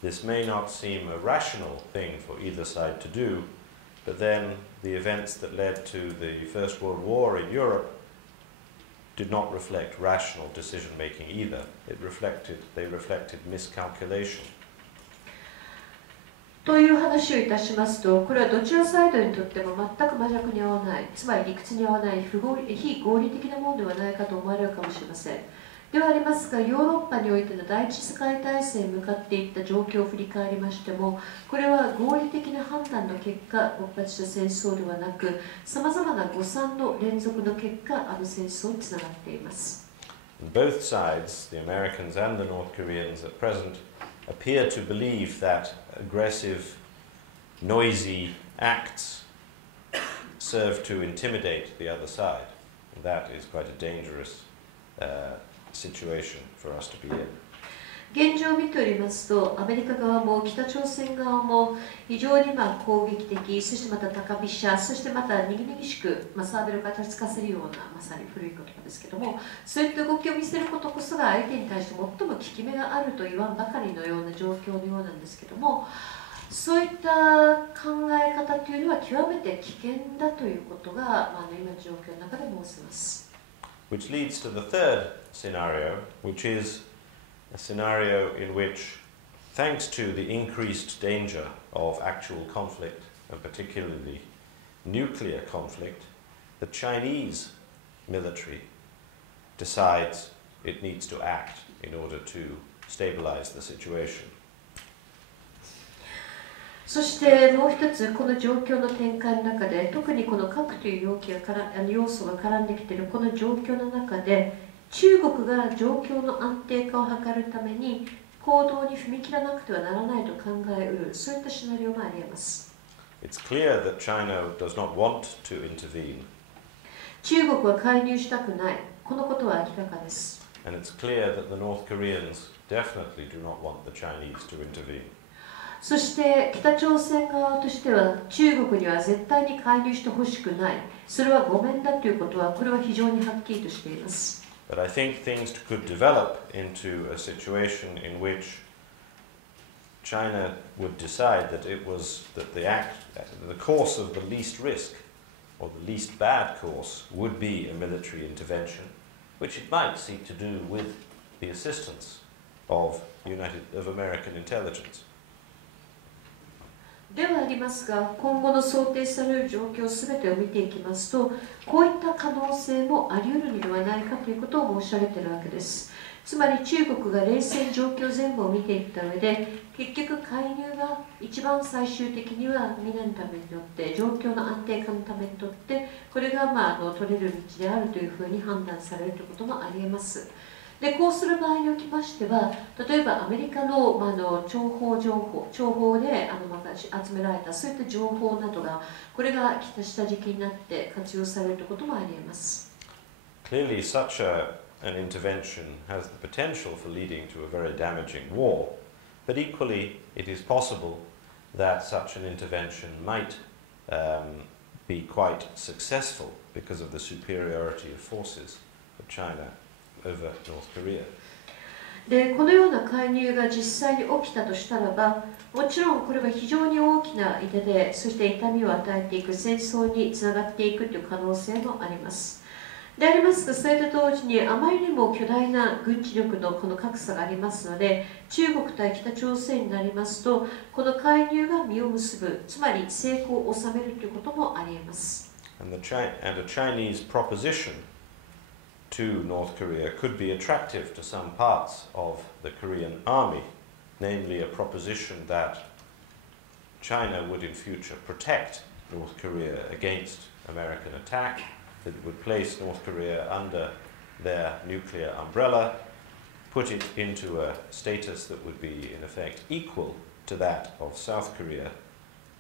This may not seem a rational thing for either side to do, but then the events that led to the First World War in Europe did not reflect rational decision making either. They reflected miscalculation. という話をいたしますと、これはどちらサイドにとっても全く真逆に合わない、つまり理屈に合わない非合理的なものではないかと思われるかもしれません。ではありますが、ヨーロッパにおいての第一次世界大戦に向かっていった状況を振り返りましても、これは合理的な判断の結果、勃発した戦争ではなく、さまざまな誤算の連続の結果、あの戦争につながっています。Both sides, the Americans and the North Koreans at present, appear to believe that aggressive, noisy acts serve to intimidate the other side. And that is quite a dangerous situation for us to be in. 現状を見ておりますと、アメリカ側も北朝鮮側も非常に攻撃的、そしてまた高飛車、そしてまたにぎにぎしく、サーベルが立ちつかせるような、まさに古い言葉ですけども、そういった動きを見せることこそが相手に対して最も効き目があると言わんばかりのような状況のようなんですけども、そういった考え方というのは極めて危険だということが、今の状況の中で申せます。Which leads to the third scenario, which is a scenario in which, thanks to the increased danger of actual conflict, and particularly nuclear conflict, the Chinese military decides it needs to act in order to stabilize the situation. そしてもう一つ、この状況の展開の中で、特にこの核という要素が絡んできているこの状況の中で、中国が状況の安定化を図るために行動に踏み切らなくてはならないと考えうる、そういったシナリオがあり得ます。It's clear that China does not want to intervene. 中国は介入したくない。このことは明らかです。And it's clear that the North Koreans definitely do not want the Chinese to intervene. そして北朝鮮側としては中国には絶対に介入してほしくない。それはごめんだということは、これは非常にはっきりとしています。But I think things could develop into a situation in which China would decide that it was that the course of the least risk or the least bad course would be a military intervention, which it might seek to do with the assistance of American intelligence. ではありますが、今後の想定される状況すべてを見ていきますと、こういった可能性もあり得るのではないかということを申し上げているわけです。つまり中国が冷戦状況全部を見ていった上で、結局介入が一番最終的にはみんなのためによって、状況の安定化のためにとって、これが取れる道であるというふうに判断されるということもあり得ます。でこうする場合におきましては、例えばアメリカの、諜報で集められたそういった情報などが、これが下敷きになって活用されるということもあり得ます。Clearly, such an intervention has the potential for leading to a very damaging war, but equally, it is possible that such an intervention might be quite successful because of the superiority of forces of China over North Korea. でこのような介入が実際に起きたとしたらば、もちろんこれは非常に大きな痛手、そして痛みを与えていく戦争につながっていくという可能性もあります。でありますが、それと同時にあまりにも巨大な軍事力のこの格差がありますので、中国対北朝鮮になりますと、この介入が実を結ぶ、つまり成功を収めるということもあり得ます。And a Chinese proposition to North Korea could be attractive to some parts of the Korean army, namely a proposition that China would in future protect North Korea against American attack, that it would place North Korea under their nuclear umbrella, put it into a status that would be in effect equal to that of South Korea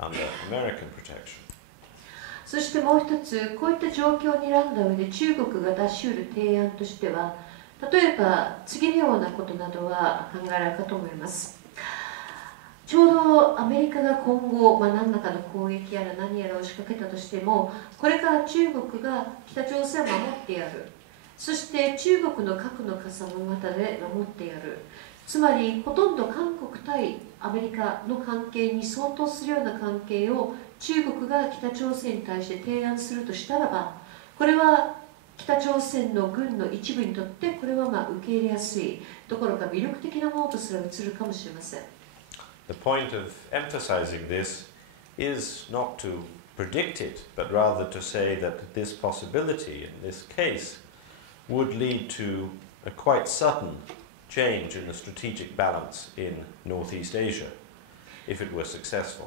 under American protection. そしてもう一つ、こういった状況を睨んだ上で中国が出し得る提案としては、例えば次のようなことなどは考えられるかと思います。ちょうどアメリカが今後、何らかの攻撃やら何やらを仕掛けたとしても、これから中国が北朝鮮を守ってやる、そして中国の核の傘の中で守ってやる、つまりほとんど韓国対アメリカの関係に相当するような関係を中国が北朝鮮に対して提案するとしたらば、これは北朝鮮の軍の一部にとってこれは受け入れやすいどころか魅力的なものとすら映るかもしれません。The point of emphasizing this is not to predict it, but rather to say that this possibility in this case would lead to a quite sudden change in the strategic balance in Northeast Asia if it were successful.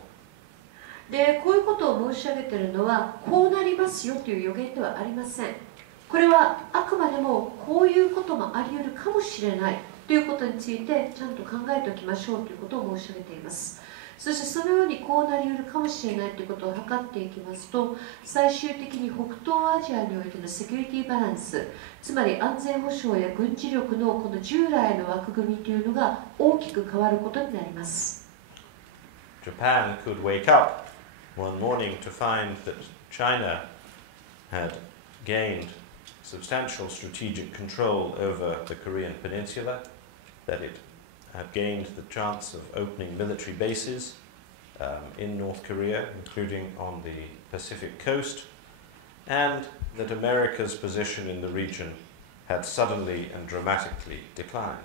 でこういうことを申し上げているのは、こうなりますよという予言ではありません。これはあくまでもこういうこともあり得るかもしれないということについてちゃんと考えておきましょうということを申し上げています。そしてそのようにこうなり得るかもしれないということを測っていきますと、最終的に北東アジアにおいてのセキュリティバランス、つまり安全保障や軍事力のこの従来の枠組みというのが大きく変わることになります。Japan could wake up one morning to find that China had gained substantial strategic control over the Korean peninsula, that it had gained the chance of opening military bases in North Korea, including on the Pacific coast, and that America's position in the region had suddenly and dramatically declined.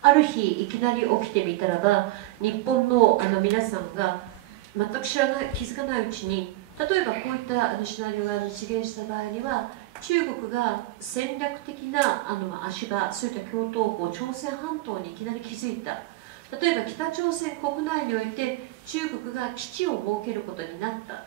ある日いきなり起きてみたらば、日本の皆さんが全く気づかないうちに、例えばこういったシナリオが実現した場合には、中国が戦略的な足場、そういった共闘法、朝鮮半島にいきなり築いた。例えば北朝鮮国内において中国が基地を設けることになった。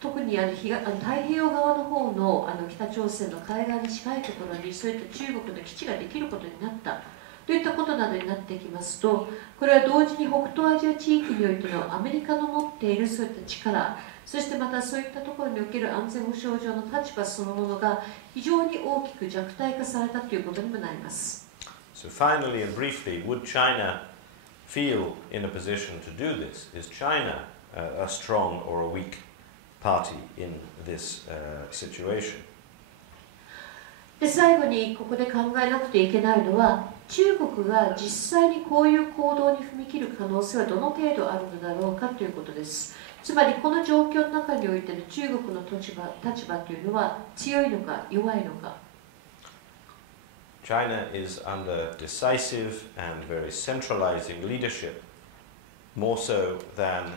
特に太平洋側の方の北朝鮮の海岸に近いところにそういった中国の基地ができることになった。といったことなどになってきますと、これは同時に北東アジア地域においてのアメリカの持っているそういった力、そしてまたそういったところにおける安全保障上の立場そのものが非常に大きく弱体化されたということにもなります。So finally and briefly, would China feel in a position to do this? Is China a strong or a weak party in this situation? で最後にここで考えなくてはいけないのは、中国が実際にこういう行動に踏み切る可能性はどの程度あるのだろうかということです。つまりこの状況の中においての中国の立場というのは強いのか弱いのか。China is under decisive and very centralizing leadership, more so than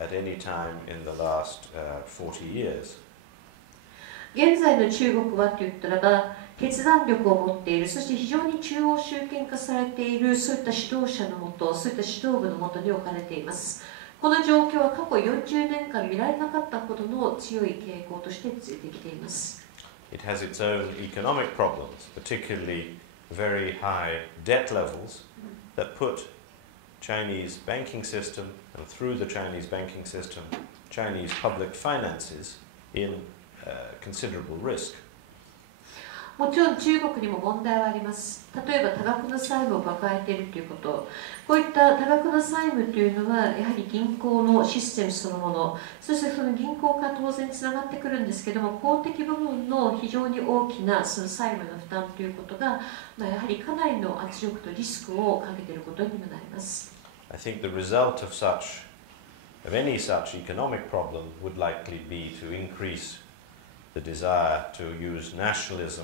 at any time in the last 40 years. 現在の中国はと言ったらば、決断力を持っている、そして非常に中央集権化されている、そういった指導者のもと、そういった指導部のもとに置かれています。この状況は過去40年間見られなかったほどの強い傾向として続いてきています。It has its own economic problems, particularly very high debt levels that put Chinese banking system, and through the Chinese banking system, Chinese public finances in considerable risk. もちろん中国にも問題はあります。例えば多額の債務を抱えているということ、こういった多額の債務というのはやはり銀行のシステムそのもの、そしてその銀行から当然つながってくるんですけども、公的部分の非常に大きなその債務の負担ということが、やはりかなりの圧力とリスクをかけていることにもなります。I think the result of any such economic problem would likely be to increase the desire to use nationalism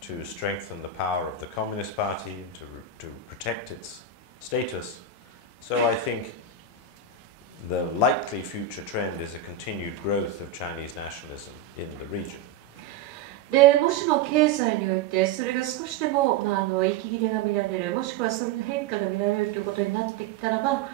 to strengthen the power of the Communist Party and to protect its status. So I think the likely future trend is a continued growth of Chinese nationalism in the region. でもしも経済においてそれが少しでも、息切れが見られる、もしくはその変化が見られるということになってきたらば、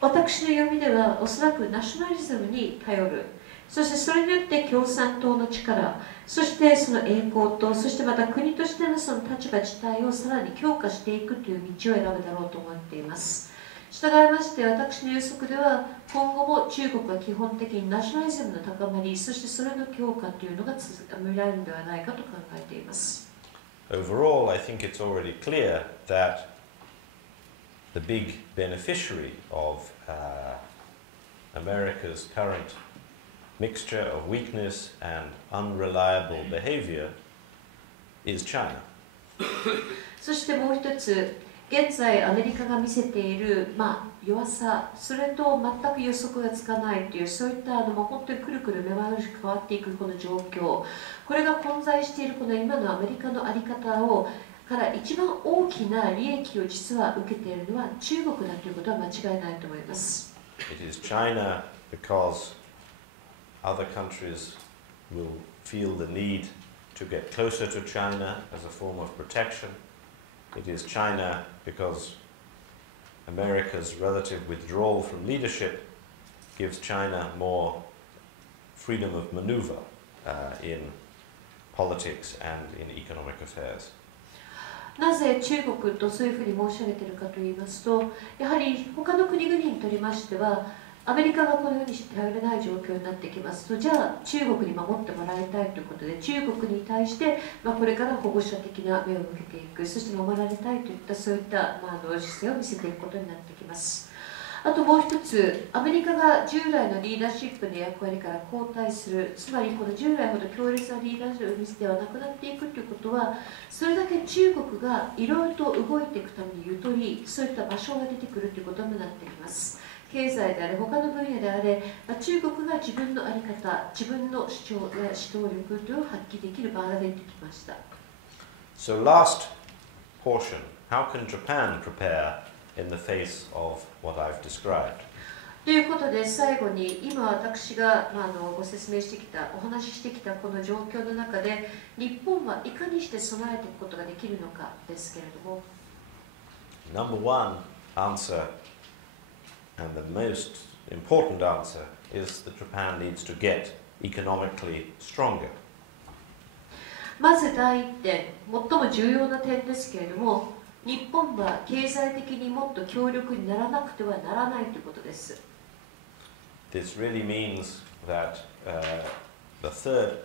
私の読みではおそらくナショナリズムに頼る、そしてそれによって共産党の力、そしてその栄光と、そしてまた国としてのその立場自体をさらに強化していくという道を選ぶだろうと思っています。従いまして私の予測では今後も中国は基本的にナショナリズムの高まり、そしてそれの強化というのが見られるのではないかと考えています。Overall, I think it's already clear that the big beneficiary of America's current mixture of weakness and unreliable behavior is China. そしてもう一つ、現在アメリカが見せている、弱さ、それと全く予測がつかないという、そういった本当にくるくる目まぐるしく変わっていくこの状況、これが混在しているこの今のアメリカの在り方から一番大きな利益を実は受けているのは中国だということは間違いないと思います。It is China because other countries will feel the need to get closer to China as a form of protection. It is China because America's relative withdrawal from leadership gives China more freedom of maneuver in politics and in economic affairs. なぜ中国とそういうふうに申し上げているかといいますと、やはり他の国々にとりましては、アメリカがこのようにして頼れない状況になってきますと、じゃあ中国に守ってもらいたいということで、中国に対して、これから保護者的な目を向けていく、そして守られたいといったそういった、姿勢を見せていくことになってきます。あともう一つ、アメリカが従来のリーダーシップの役割から後退する、つまりこの従来ほど強烈なリーダーシップではなくなっていくということは、それだけ中国がいろいろと動いていくためにゆとり、そういった場所が出てくるということになってきます。経済であれ、他の分野であれ、中国が自分の在り方、自分の主張や指導力というのを発揮できる場が出てきました。So last portion, how can Japan prepare in the face of what I've described? ということで最後に今私がご説明してきた、お話ししてきたこの状況の中で日本はいかにして備えていくことができるのかですけれども。Number one answer, and the most important answer, is that Japan needs to get economically stronger. まず第一点、最も重要な点ですけれども、日本は経済的にもっと強力にならなくてはならないということです。This really means that the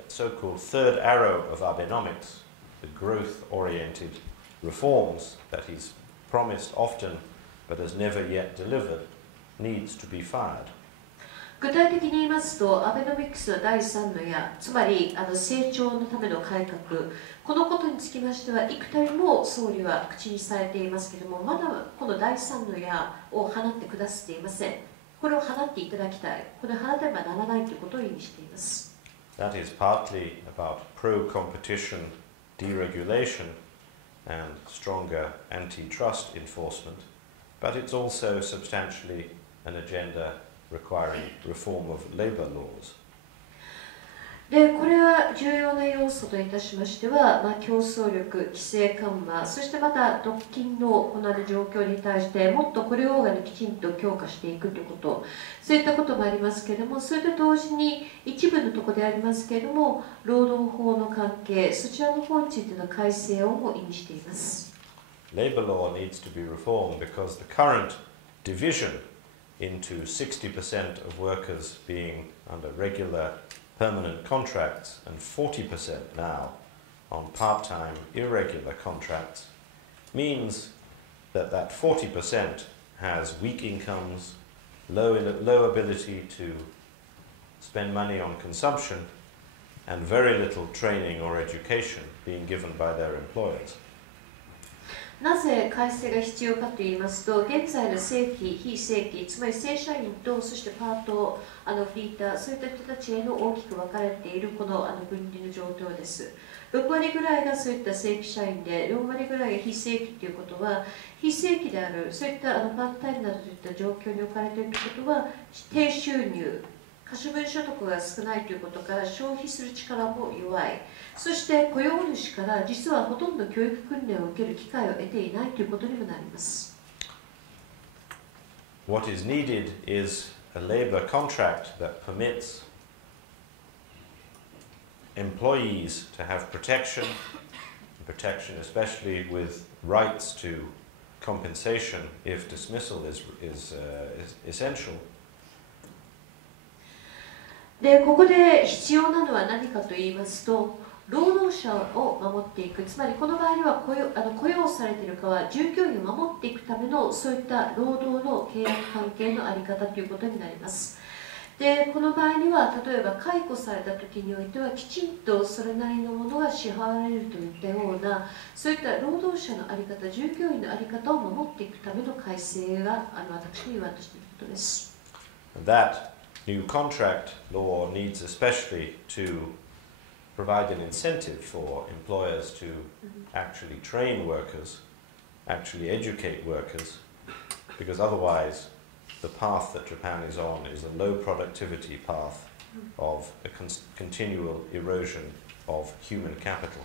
so-called third arrow of Abenomics, the growth-oriented reforms that he's promised often but has never yet delivered, needs to be fired. 具体的に言いますと、アベノミクスの第3の矢、つまり成長のための改革、このことにつきましては、幾度も総理は口にされていますけれども、まだこの第3の矢を放ってくださっていません。これを放っていただきたい。これを放ってはならないということを意味しています。That is partly about pro-competition deregulation, and stronger antitrust enforcement, but it's also substantially an agenda requiring reform of labour laws. でこれは重要な要素といたしましては、競争力、規制緩和、そしてまた独禁の行われる状況に対してもっとこれをきちんと強化していくということ、そういったこともありますけれども、それと同時に一部のところでありますけれども、労働法の関係、そちらの方についての改正をも意味しています。Labour law needs to be reformed because the current division into 60% of workers being under regular permanent contracts and 40% now on part-time irregular contracts means that 40% has weak incomes, low ability to spend money on consumption, and very little training or education being given by their employers. なぜ改正が必要かといいますと、現在の正規、非正規、つまり正社員とそしてパート、フリーター、そういった人たちへの大きく分かれているこの分離の状況です。6割ぐらいがそういった正規社員で、4割ぐらいが非正規ということは、非正規である、そういったパートタイムなどといった状況に置かれているということは、低収入、可処分所得が少ないということから消費する力も弱い、そして雇用主から実はほとんど教育訓練を受ける機会を得ていないということにもなります。What is needed is a labor contract that permits employees to have protection especially with rights to compensation if dismissal is essential. でここで必要なのは何かと言いますと、労働者を守っていく、つまりこの場合には雇用されているかは従業員を守っていくためのそういった労働の契約関係の在り方ということになります。でこの場合には例えば解雇された時においてはきちんとそれなりのものが支払われるといったようなそういった労働者の在り方、従業員の在り方を守っていくための改正が私に言われていることです。That new contract law needs especially to provide an incentive for employers to actually train workers, actually educate workers, because otherwise the path that Japan is on is a low productivity path of a continual erosion of human capital.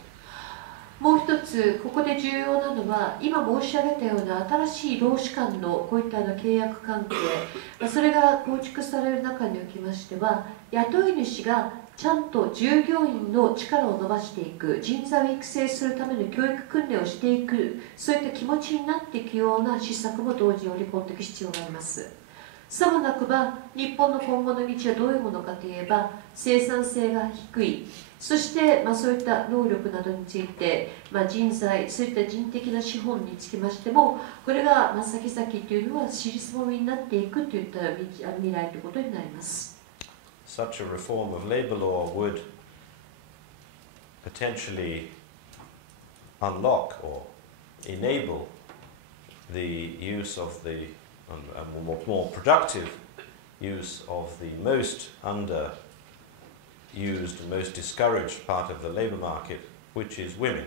もう一つ、ここで重要なのは、今申し上げたような新しい労使間のこういった契約関係、それが構築される中におきましては、雇い主がちゃんと従業員の力を伸ばしていく、人材を育成するための教育訓練をしていく、そういった気持ちになっていくような施策も同時に織り込んでいく必要があります。さもなくば、日本の今後の道はどういうものかといえば、生産性が低い、そして、そういった能力などについて、人材、そういった人的な資本につきましても、これが先々というのは尻すぼみになっていくといった未来ということになります。Such a reform of labor law would potentially unlock or enable the use of the more productive use of the most underused, most discouraged part of the labor market, which is women.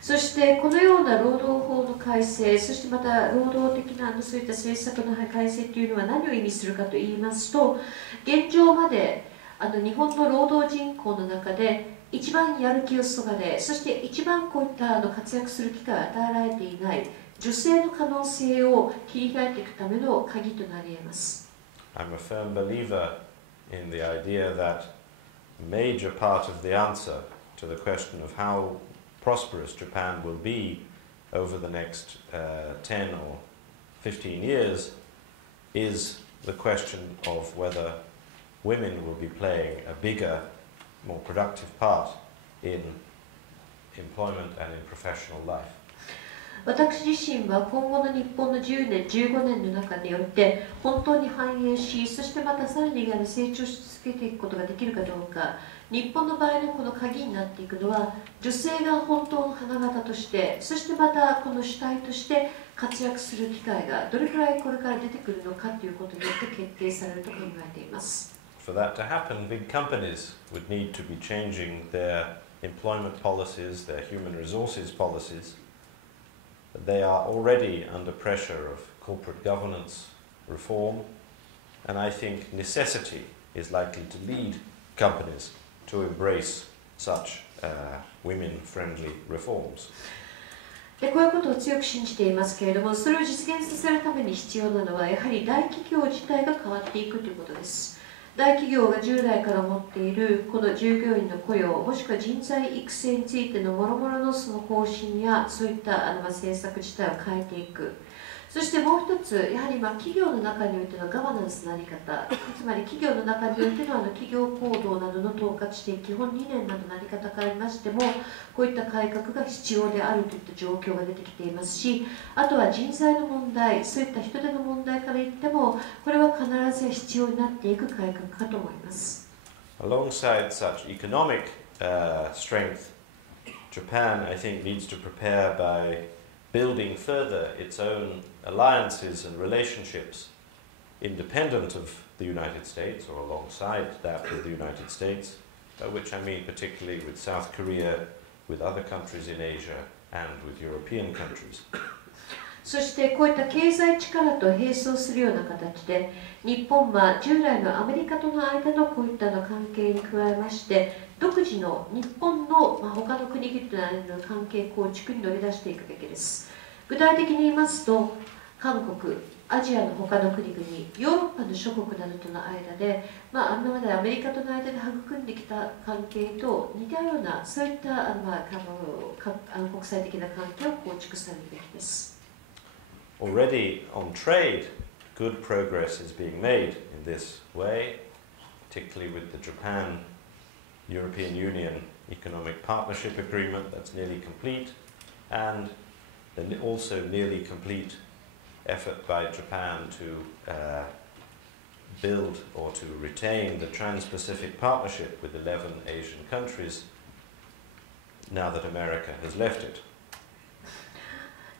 そしてこのような労働法の改正、そしてまた労働的なそういった政策の改正というのは何を意味するかといいますと、現状まで日本の労働人口の中で一番やる気をそがれ、そして一番こういった活躍する機会を与えられていない女性の可能性を切り開いていくための鍵となり得ます。I'm a firm believer in the idea that a major part of the answer to the question of how prosperous Japan will be over the next 10 or 15 years is the question of whether women will be playing a bigger, more productive part in employment and in professional life. 私自身は今後の日本の10年、15年の中において本当に繁栄し、そしてまたさらに成長し続けていくことができるかどうか、日本の場合のこの鍵になっていくのは、女性が本当の花形として、そしてまたこの主体として活躍する機会がどれくらいこれから出てくるのかということによって決定されると考えています。For that to happen, big companies would need to be changing their employment policies, their human resources policies. They are already under pressure of corporate governance reform, and I think necessity is likely to lead companies to embrace such women-friendly reforms. でこういうことを強く信じていますけれども、それを実現させるために必要なのはやはり大企業自体が変わっていくということです。大企業が従来から持っているこの従業員の雇用、もしくは人材育成についての諸々のその方針やそういった政策自体を変えていく。そしてもう一つ、やはり企業の中においてのガバナンスの在り方、つまり企業の中においての企業行動などの統括して基本理念などの在り方からましても、こういった改革が必要であるといった状況が出てきていますし、あとは人材の問題、そういった人手の問題から言っても、これは必ず必要になっていく改革かと思います。Alongside such economic strength, Japan, I think, needs to prepare by building further its own alliances and relationships independent of the United States or alongside that with the United States, which I mean particularly with South Korea, with other countries in Asia and with European countries. そしてこういった経済力と並走するような形で、日本は従来のアメリカとの間のこういった関係に加えまして、独自の日本の他の国々との間の関係構築に乗り出していくべきです。具体的に言いますと、韓国、アジアの他の国々、ヨーロッパの諸国などとの間で、今までアメリカとの間で育んできた関係と似たような、そういった国際的な関係を構築されるべきです。Already on trade, good progress is being made in this way, particularly with the Japan-European Union Economic Partnership Agreement that's nearly complete, and the also nearly complete effort by Japan to build or to retain the Trans-Pacific Partnership with 11 Asian countries now that America has left it.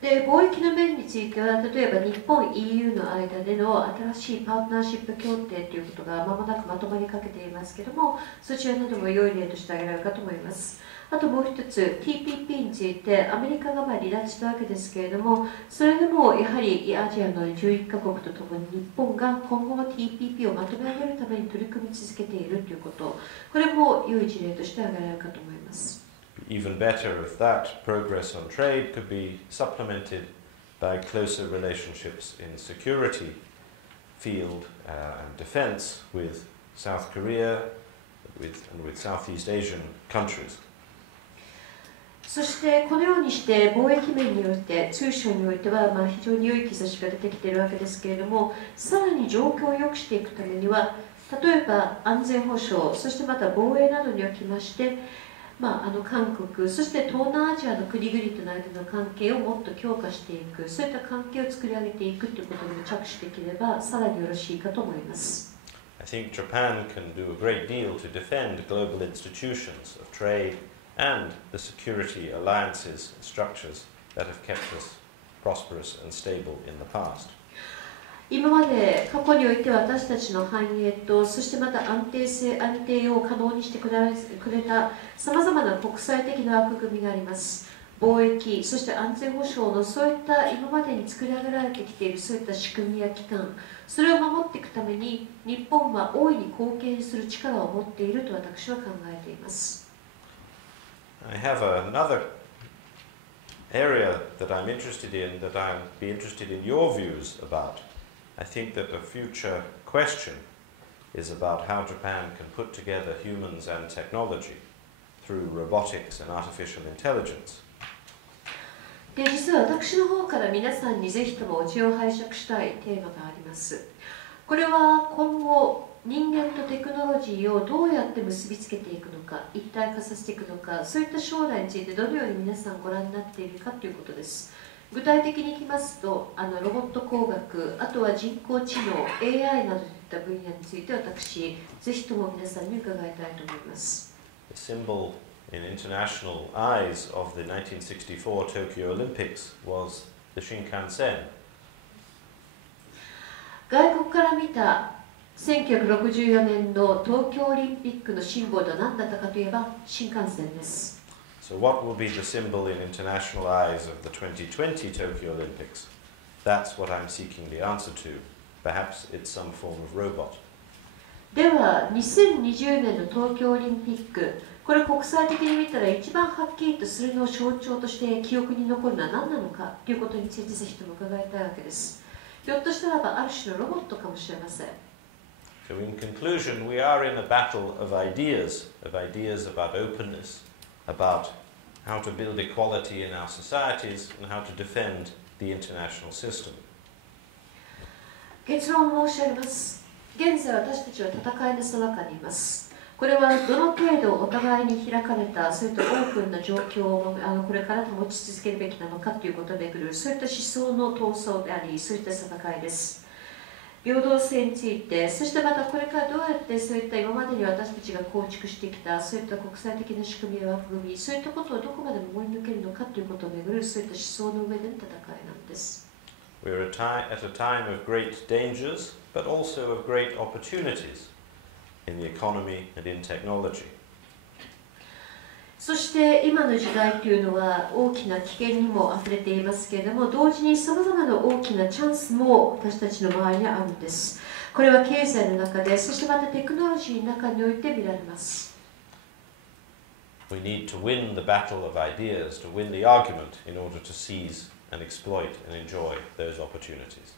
で貿易の面については、例えば日本 EU の間での新しいパートナーシップ協定ということが間もなくまとまりかけていますけれども、そちらなども良い例として挙げられるかと思います。あともう一つ TPP についてアメリカが離脱したわけですけれども、それでもやはりアジアの11カ国とともに日本が今後も TPP をまとめ上げるために取り組み続けているということ、これも良い事例として挙げられるかと思います。Even better if that progress on trade could be supplemented by closer relationships in security field and defense with South Korea and with Southeast Asian countries. そしてこのようにして貿易面において、通商においては非常に良い兆しが出てきているわけですけれども、さらに状況を良くしていくためには、例えば安全保障、そしてまた防衛などにおきまして、韓国、そして東南アジアの国々との間の関係をもっと強化していく、そういった関係を作り上げていくということに着手できれば、さらによろしいかと思います。I think Japan can do a great deal to defend global institutions of trade and the security alliances and structures that have kept us prosperous and stable in the past. 今まで過去において私たちの繁栄と、そしてまた安定を可能にしてくれたさまざまな国際的な枠組みがあります。貿易、そして安全保障のそういった今までに作り上げられてきているそういった仕組みや機関、それを守っていくために日本は大いに貢献する力を持っていると私は考えています。I have another area that I'm interested in that I'd be interested in your views about. I think that a future question is about how Japan can put together humans and technology through robotics and artificial intelligence. で、実は私の方から皆さんにぜひともお知を拝借したいテーマがあります。これは今後人間とテクノロジーをどうやって結びつけていくのか、一体化させていくのか、そういった将来についてどのように皆さんご覧になっているかということです。具体的にいきますと、ロボット工学、あとは人工知能、AI などといった分野について私、ぜひとも皆さんに伺いたいと思います。The symbol in international eyes of the 1964 Tokyo Olympics was the Shinkansen. 外国から見た1964年の東京オリンピックのシンボルは何だったかといえば新幹線です。So what will be the symbol in international eyes of the 2020 Tokyo Olympics? That's what I'm seeking the answer to. Perhaps it's some form of robot. では2020年の東京オリンピック、これ国際的に見たら一番はっきりとするのを象徴として記憶に残るのは何なのかということについてぜひとも伺いたいわけです。ひょっとしたらばある種のロボットかもしれません。So in conclusion, we are in a battle of ideas about openness, about how to build equality in our societies and how to defend the international system. 結論を申し上げます。現在私たちは戦いのさなかにいます。これはどの程度お互いに開かれた、そういったオープンな状況をこれからも持ち続けるべきなのかということをめぐる、そういった思想の闘争であり、そういった戦いです。平等性について、そしてまたこれからどうやってそういった今までに私たちが構築してきた、そういった国際的な仕組みや枠組み、そういったことをどこまで守り抜けるのかということをめぐる、そういった思想の上での戦いなんです。We are at a time of great dangers, but also of great opportunities in the economy and in technology. そして今の時代というのは大きな危険にもあふれていますけれども、同時にさまざまな大きなチャンスも私たちの周りにあるんです。これは経済の中で、そしてまたテクノロジーの中において見られます。We need to win the battle of ideas, to win the argument in order to seize and exploit and enjoy those opportunities.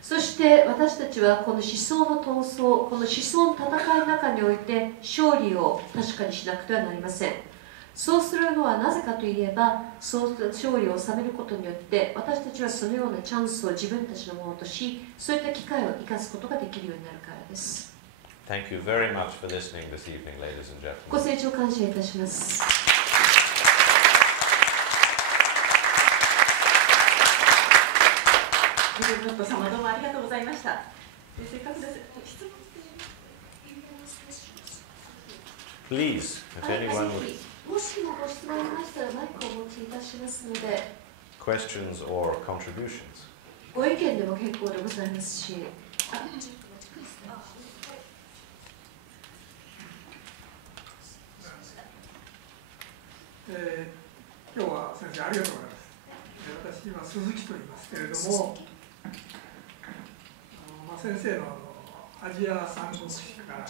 そして私たちはこの思想の闘争、この思想の戦いの中において勝利を確かにしなくてはなりません。そうするのはなぜかといえば、そう勝利を収めることによって私たちはそのようなチャンスを自分たちのものとし、そういった機会を生かすことができるようになるからです。Thank you very much for listening this evening, ladies and gentlemen. ご清聴感謝いたします。エモット様、どうもありがとうございました。せっかくです。質問 Please, if anyone would もしもご質問ありましたらマイクをお持ちいたしますので、 questions or contributions. ご意見でも結構でございますし。今日は先生ありがとうございます。私今鈴木と言いますけれども、先生のアジア三国志から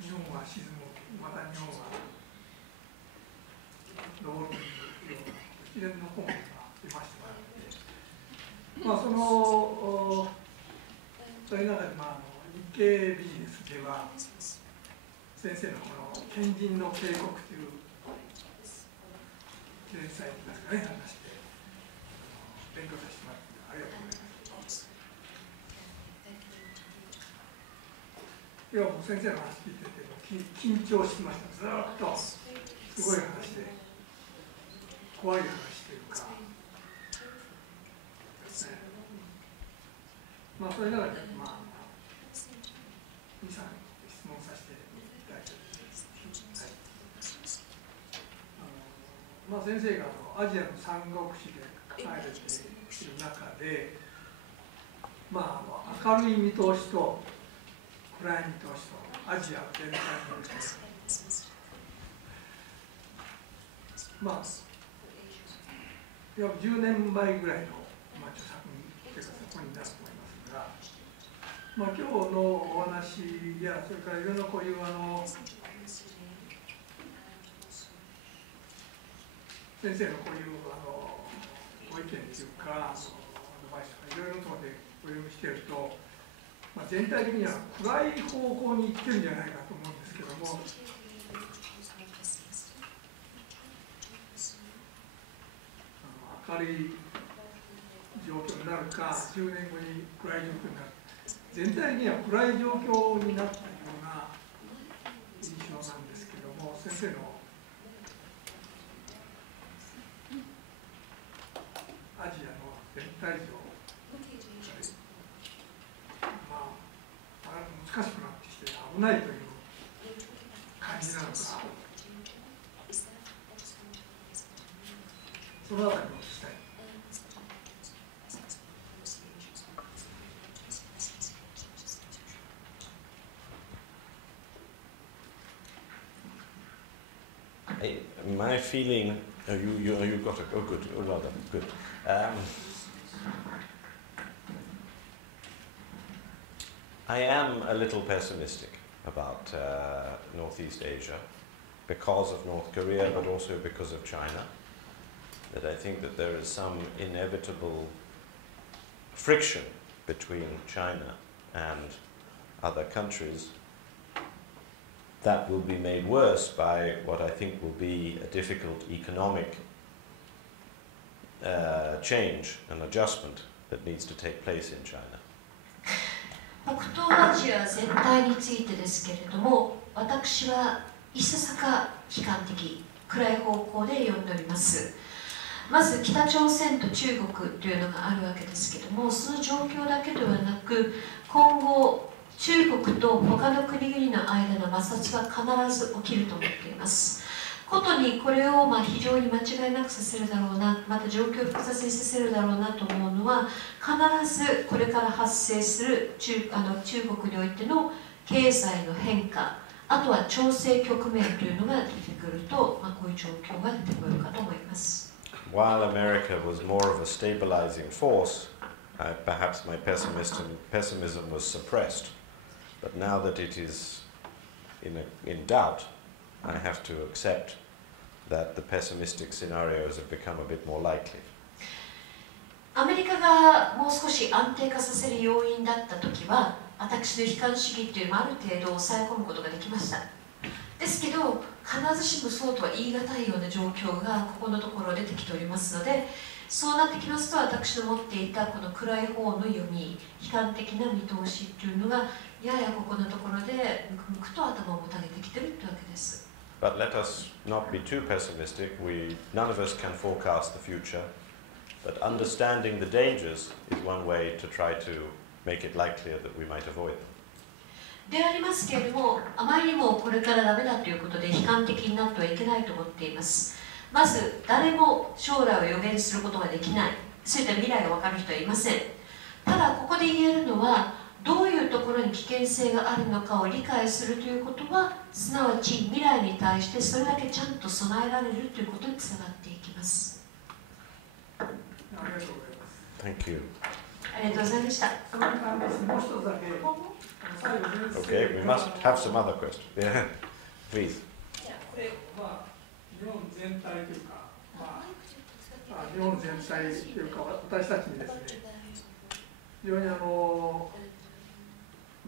日本は沈む、また日本は昇るというような一連の本が出ましてもらって、そういう中で、日経ビジネスでは先生のこの「賢人の警告」という連載ですかね、話して勉強させてもらってありがとうございます。今日も先生の話聞いてて緊張してました。ずっとすごい話で怖い話というか、そういう中で2、3質問させていただきます。先生がアジアの三国志で書かれている中で、明るい見通しと暗い見通しとアジア全体において、約10年前ぐらいの著作というかそこになると思いますが、今日のお話やそれからいろんなこういう先生のこういうご意見というかアドバイスとかいろいろとでお読みしていると、全体的には暗い方向に行ってるんじゃないかと思うんですけども、明るい状況になるか10年後に暗い状況になる、全体的には暗い状況になったような印象なんですけども、先生のアジアの全体像、難しくなってきて危ないという感じなのか、そのあたりを聞きたい。My feeling, you got it. Oh, good. Oh, well done. Good. I am a little pessimistic about Northeast Asia because of North Korea, but also because of China. That I think that there is some inevitable friction between China and other countries that will be made worse by what I think will be a difficult economic change and adjustment that needs to take place in China. 北東アジア全体についてですけれども、私はいささか悲観的、暗い方向で読んでおります。まず北朝鮮と中国というのがあるわけですけれども、その状況だけではなく、今後中国と他の国々の間の摩擦は必ず起きると思っています。ことにこれを非常に間違いなくさせるだろうな、また状況を複雑にさせるだろうなと思うのは、必ずこれから発生する中国においての経済の変化、あとは調整局面というのが出てくると、こういう状況が出てくるかと思います。While America was more of a stabilizing force, perhaps my pessimism was suppressed. But now that it is in doubt, I have to accept that the pessimistic scenarios have become a bit more likely. アメリカがもう少し安定化させる要因だったときは、私の悲観主義というのもある程度抑え込むことができました。ですけど、必ずしもそうとは言い難いような状況がここのところ出てきておりますので、そうなってきますと、私の持っていたこの暗い方の読み、悲観的な見通しというのが、ややここのところでむくむくと頭をもたげてきているというわけです。But let us not be too pessimistic. None of us can forecast the future, but understanding the dangers is one way to try to make it likelier that we might avoid them. でありますけれども、あまりにもこれからダメだということで悲観的になってはいけないと思っています。まず、誰も将来を予言することができない、そういった未来が分かる人はいません。ただ、ここで言えるのは、どういうところに危険性があるのかを理解するということは、すなわち未来に対してそれだけちゃんと備えられるということにつながっていきます。ありがとうございます。Thank you. ありがとうございました。その関連もう一つだけ、最後先生。Okay, we must have some other questions. Yeah, please. これ、日本全体というか、日本全体というか、私たちにですね、非常に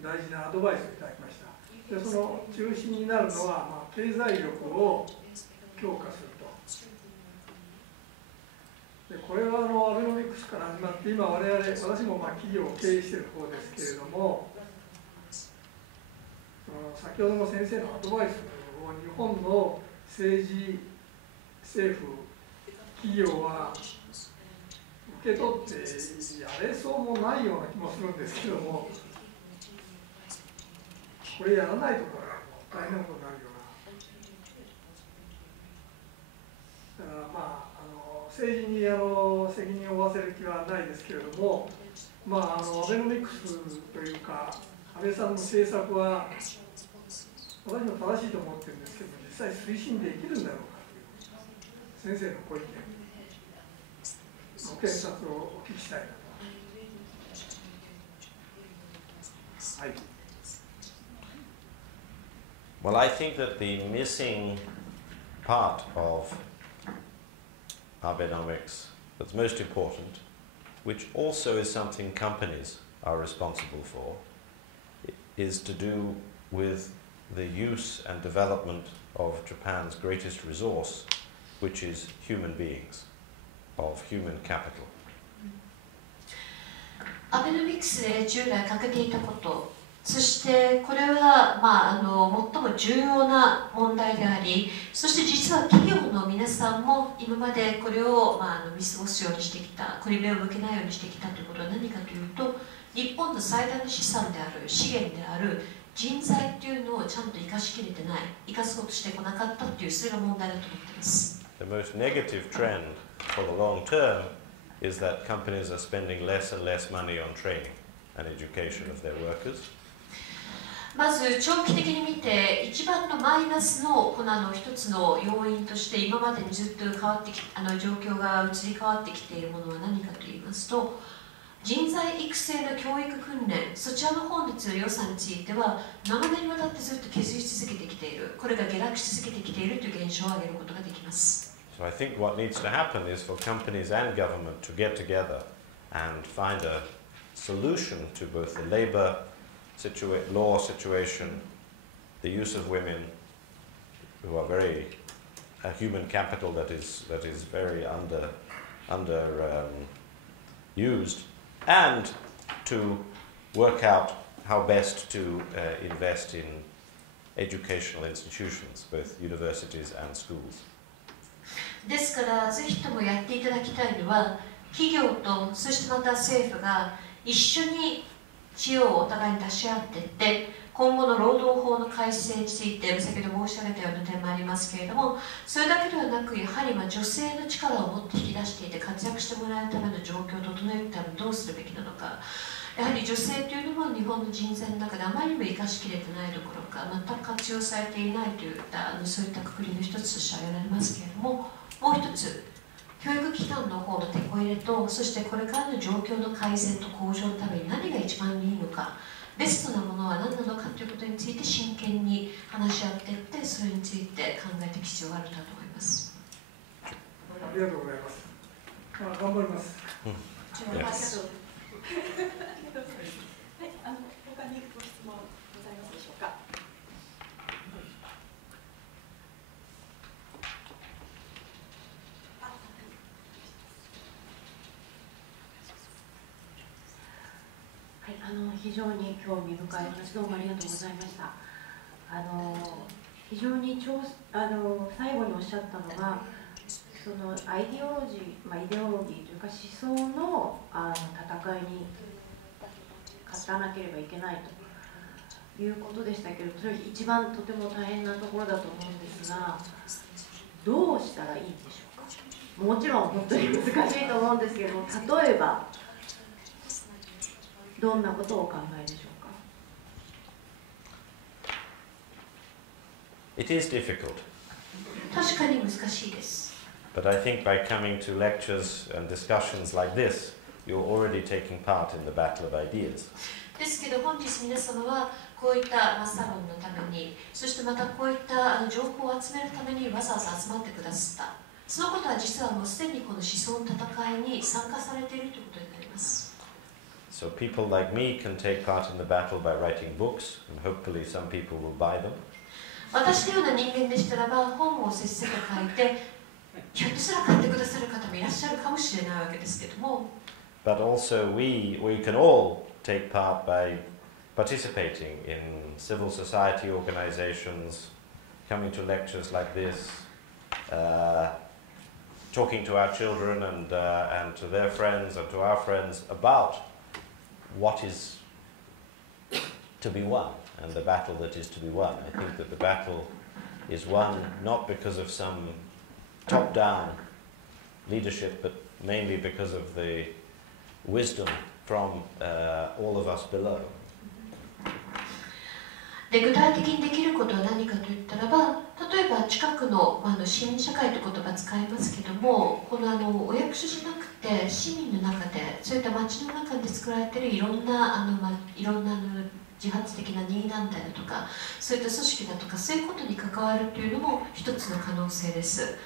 大事なアドバイスをいただきました。で、その中心になるのは、経済力を強化すると。で、これはアベノミクスから始まって、今私も企業を経営している方ですけれども、先ほどの先生のアドバイスを日本の政治、政府、企業は受け取ってやれそうもないような気もするんですけども、これやらないと大変なことになるような。だから政治に責任を負わせる気はないですけれども、アベノミクスというか、安倍さんの政策は私も正しいと思ってるんですけど、実際推進できるんだろうかという先生のご意見、ご検察をお聞きしたいなと。はい。Well, I think that the missing part of Abenomics that's most important, which also is something companies are responsible for, is to do with the use and development of Japan's greatest resource, which is human beings, of human capital. アベノミクスで従来欠けていたこと、そしてこれは、最も重要な問題であり、そして実は企業の皆さんも今までこれを、見過ごすようにしてきた、これ目を向けないようにしてきたということは何かというと、日本の最大の資産である、資源である人材というのをちゃんと生かしきれてない、生かそうとしてこなかったという、それが問題だと思っています。The most negative trend for the long term is that companies are spending less and less money on training and education of their workers. まず長期的に見て一番のマイナスの一つの要因として今までにずっと変わってき状況が移り変わってきているものは何かといいますと、人材育成の教育訓練、そちらの方について予算については長年にわたってずっと削り続けてきている、これが下落し続けてきているという現象を挙げることができます。So I think what needs to happen is for companies and government to get together and find a solution to both the labor law situation, the use of women who are very a human capital that is very used, and to work out how best to invest in educational institutions, both universities and schools. ですからぜひともやっていただきたいのは、企業とそしてまた政府が一緒に知恵をお互いに出し合っていって、今後の労働法の改正について先ほど申し上げたような点もありますけれども、それだけではなくやはり女性の力をもって引き出していて活躍してもらうための状況を整えるためにどうするべきなのか、やはり女性というのも日本の人材の中であまりにも生かしきれてないどころか全く活用されていないといったそういったくくりの一つとして挙げられますけれども、もう一つ教育機関の方のテこ入れと、そしてこれからの状況の改善と向上のために何が一番いいのか、ベストなものは何なのかということについて真剣に話し合っていって、それについて考えていく必要があると思います。ありがとうございます。頑張ります。他にご質問ございますでしょうか。非常に興味深い話どうもありがとうございました。非常に最後におっしゃったのが、そのイデオロギーというか思想の戦いに勝たなければいけないということでしたけど、それ一番とても大変なところだと思うんですが、どうしたらいいんでしょうか。もちろん本当に難しいと思うんですけれども、例えばどんなことをお考えでしょうか。It is difficult. 確かに難しいです。But I think by coming to lectures and discussions like this, you're already taking part in the battle of ideas. ですけど本日皆様はこういったサロンのために、そしてまたこういった情報を集めるためにわざわざ集まってくださった。そのことは実はもうすでにこの思想の戦いに参加されているということになります。So people like me can take part in the battle by writing books, and hopefully some people will buy them. 私のような人間でしたらば本をせっせと書いて、ひょっとしたら買ってくださる方もいらっしゃるかもしれないわけですけども。But also we can all take part by participating in civil society organizations, coming to lectures like this, talking to our children and to their friends and to our friends about what is to be won and the battle that is to be won. I think that the battle is won not because of some top-down leadership, but mainly because of the wisdom from all of us below. で具体的にできることは何かといったらば、例えば近くの、市民社会という言葉を使いますけども、このお役所じゃなくて市民の中で、そういった町の中で作られているいろんないろんな自発的な任意団体だとか、そういった組織だとか、そういうことに関わるというのも一つの可能性です。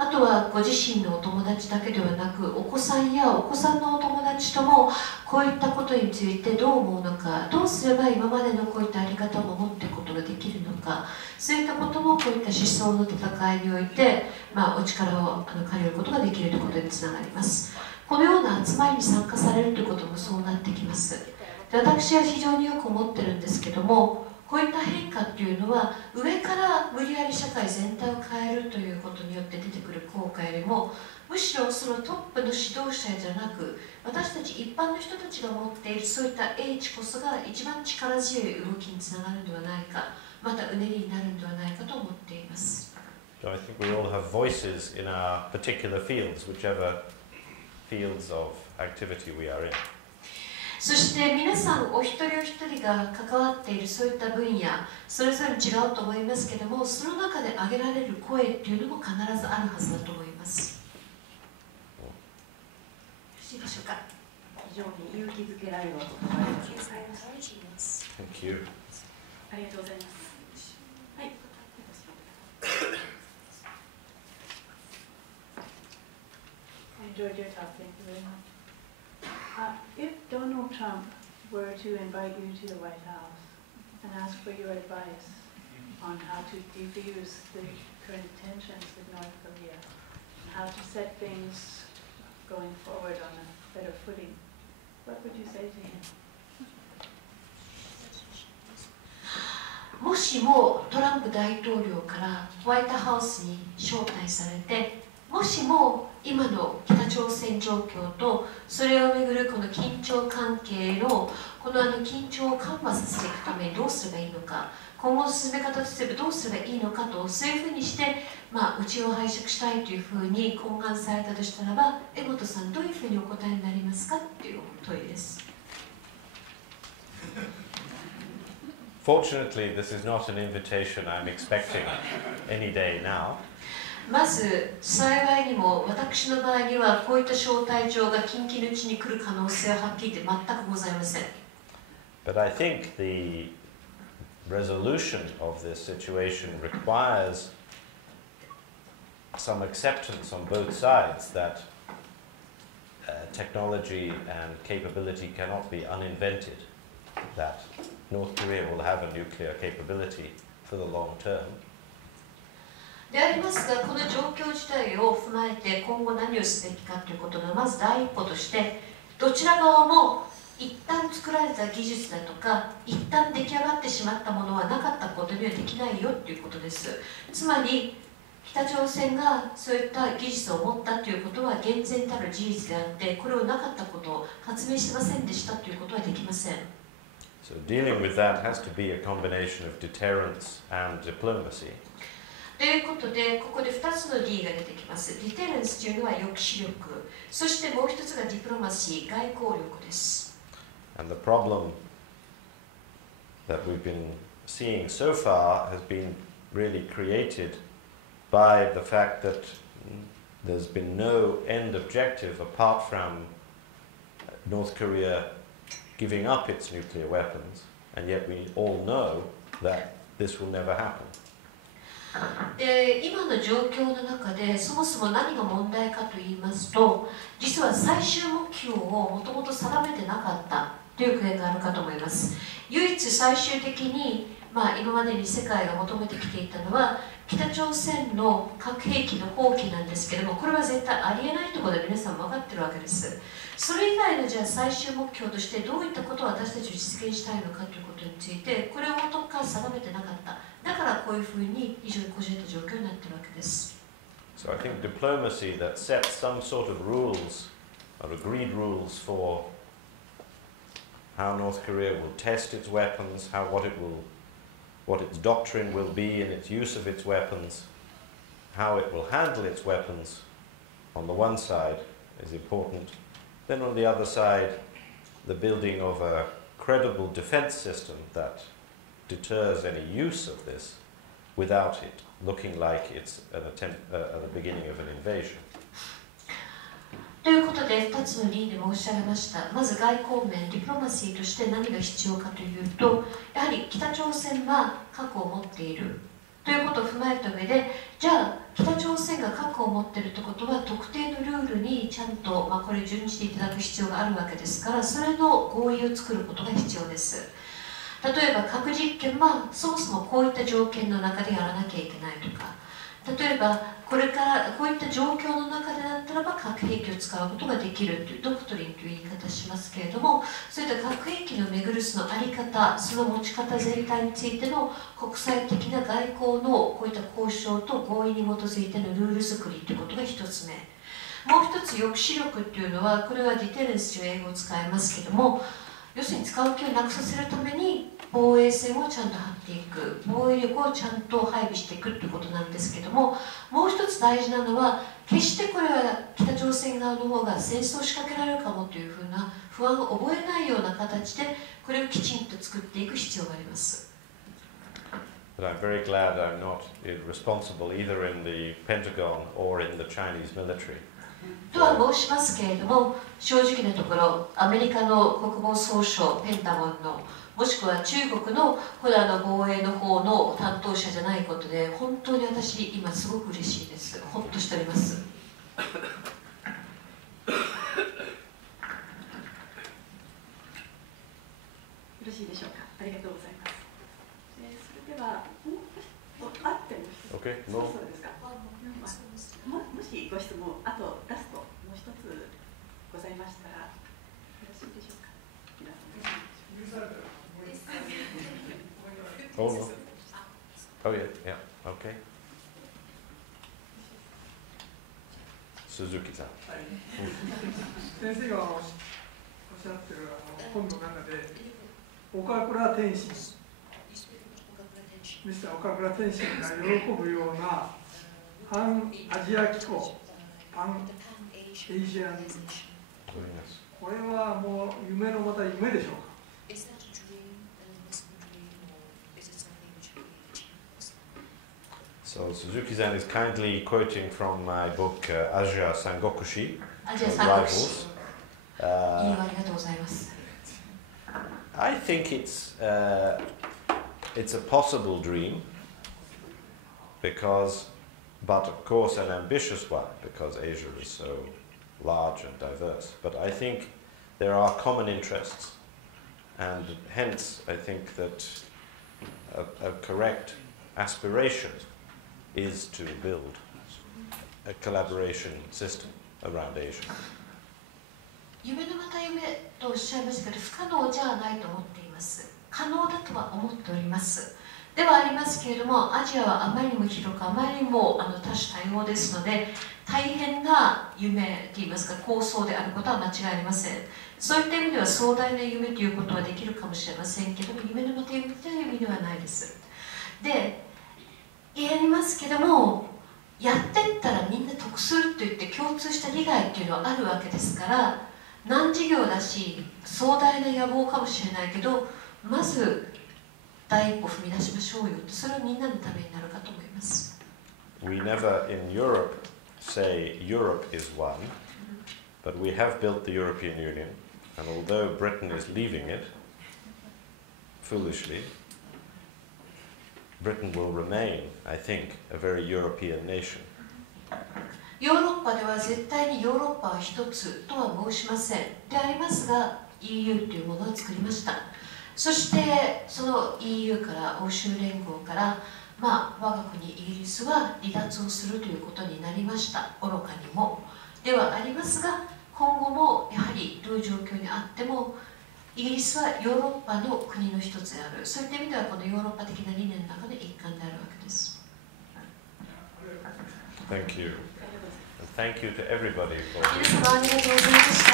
あとはご自身のお友達だけではなく、お子さんやお子さんのお友達ともこういったことについてどう思うのか、どうすれば今までのこういったあり方を守っていくことができるのか、そういったこともこういった思想の戦いにおいて、お力を借りることができるということにつながります。このような集まりに参加されるということもそうなってきます。で私は非常によく思ってるんですけども、こういった変化っていうのは上から無理やり社会全体を変えるということによって出てくる効果よりも、むしろそのトップの指導者じゃなく、私たち一般の人たちが持っているそういった英知こそが一番力強い動きにつながるのではないか、またうねりになるのではないかと思っています。So I think we all have voices in our particular fields, whichever fields of activity we are in. そして皆さんお一人お一人が関わっているそういった分野、それぞれ違うと思いますけども、その中で挙げられる声っていうのも必ずあるはずだと思います。よろしいでしょうか。非常に勇気づけられるお言葉でございます。Thank you. ありがとうございます。はい。Enjoyed your talk. Thank you very much. If Donald Trump were to invite you to the White House and ask for your advice on how to defuse the current tensions with North Korea, and how to set things going forward on a better footing, what would you say to him? もしもトランプ大統領からホワイトハウスに招待されて、もしも今の北朝鮮状況とそれをめぐるこの緊張関係の緊張を緩和させていくためにどうすればいいのか、今後の進め方とすればどうすればいいのかと、そういうふうにして、うちを拝借したいというふうに懇願されたとしたらば、江本さんどういうふうにお答えになりますかっていう問いです。Fortunately, this is not an invitation I'm expecting any day now. まず幸いにも私の場合にはこういった招待状が近々のうちに来る可能性ははっきり言って全くございません。But I think the resolution of this situation requires some acceptance on both sides that technology and capability cannot be uninvented, that North Korea will have a nuclear capability for the long term. でありますが、この状況自体を踏まえて今後何をすべきかということのまず第一歩として、どちら側も一旦作られた技術だとか一旦出来上がってしまったものはなかったことにはできないよということです。つまり北朝鮮がそういった技術を持ったということは厳然たる事実であって、これをなかったことを発明しませんでしたということはできません。So dealing with that has to be a combination of deterrence and diplomacy. ということで、ここで2つの D が出てきます。ディテレンスというのは抑止力、そしてもう一つがディプロマシー、外交力です。And the problem that we've been seeing so far has been really created by the fact that there's been no end objective apart from North Korea giving up its nuclear weapons, and yet we all know that this will never happen. で今の状況の中でそもそも何が問題かと言いますと、実は最終目標をもともと定めてなかったという点があるかと思います。唯一最終的に、今までに世界が求めてきていたのは北朝鮮の核兵器の放棄なんですけれども、これは絶対ありえないところで皆さん分かってるわけです。それ以外のじゃあ最終目標としてどういったことを私たちを実現したいのかということについて、これを元から定めてなかった。だからこういうふうに非常にこじれた状況になっているわけです。So I think diplomacy that sets some sort of rules or agreed rules for how North Korea will test its weapons, what its doctrine will be in its use of its weapons, how it will handle its weapons on the one side is important. Then on the other side, the building of a credible defense system that deters any use of this without it looking like it's an attempt at the beginning of an invasion. ということで2つの理で申し上げました。まず外交面、ディプロマシーとして何が必要かというと、やはり北朝鮮は核を持っているということを踏まえた上で、じゃあ北朝鮮が核を持っているということは特定のルールにちゃんと、これを準じていただく必要があるわけですから、それの合意を作ることが必要です。例えば核実験はそもそもこういった条件の中でやらなきゃいけないとか、例えばこれからこういった状況の中でだったらば核兵器を使うことができるというドクトリンという言い方をしますけれども、そういった核兵器のめぐるその在り方、その持ち方全体についての国際的な外交のこういった交渉と合意に基づいてのルール作りということが一つ目。もう一つ抑止力っていうのは、これはディテレンスという英語を使いますけども、要するに使う気をなくさせるために防衛線をちゃんと張っていく、防衛力をちゃんと配備していくということなんですけども、もう一つ大事なのは、決してこれは北朝鮮側の方が戦争を仕掛けられるかもというふうな不安を覚えないような形でこれをきちんと作っていく必要があります。But I'm very glad I'm not responsible either in the Pentagon or in the Chinese military. とは申しますけれども、正直なところ、アメリカの国防総省、ペンタゴンの、もしくは中国の防衛の方の担当者じゃないことで、本当に私、今すごく嬉しいです。ほっとしております。よろしいでしょうか。ありがとうございます。それでは、あってもOkay, そうですか。もしご質問、あとラストもう一つございましたらよろしいでしょうか。皆さん。Oh no. Oh yeah, yeah, okay. 鈴木さん。先生がおっしゃってる本の中で、岡倉天心、ミスター岡倉天心が喜ぶようなパンアジア機構、パンエイジアン、これはもう夢のまた夢でしょうか。So Suzuki-san is kindly quoting from my book Asia Sangokushi, アジア三国志。 Rivals. いいよ、ありがとうございます。I think it's a possible dream, but of course an ambitious one, because Asia is so large and diverse. But I think there are common interests, and hence I think that a correct aspiration is to build a collaboration system around Asia. 夢のまた夢とおっしゃいましたけど、不可能じゃないと思っています。可能だとは思っております。ではありますけれども、アジアはあまりにも広く、あまりにも多種多様ですので、大変な夢といいますか、構想であることは間違いありません。そういった意味では壮大な夢ということはできるかもしれませんけども、夢のまた夢という意味ではないです。で、やりますけども、やっていったらみんな得するといって共通した利害というのはあるわけですから、難事業だし壮大な野望かもしれないけど、まず第一歩踏み出しましょうよ。それはみんなのためになるかと思います。We never in Europe say Europe is one, but we have built the European Union, and although Britain is leaving it, foolishly, Britain will remain, I think, a very European nation. ヨーロッパでは絶対にヨーロッパは一つとは申しません。でありますが、EU というものを作りました。そしてその EU から欧州連合から、我が国イギリスは離脱をするということになりました。愚かにもではありますが、今後もやはりどういう状況にあってもイギリスはヨーロッパの国の一つである。そういった意味ではこのヨーロッパ的な理念の中で一環であるわけです。Thank you. And thank you to everybody for 皆様ありがとうございました。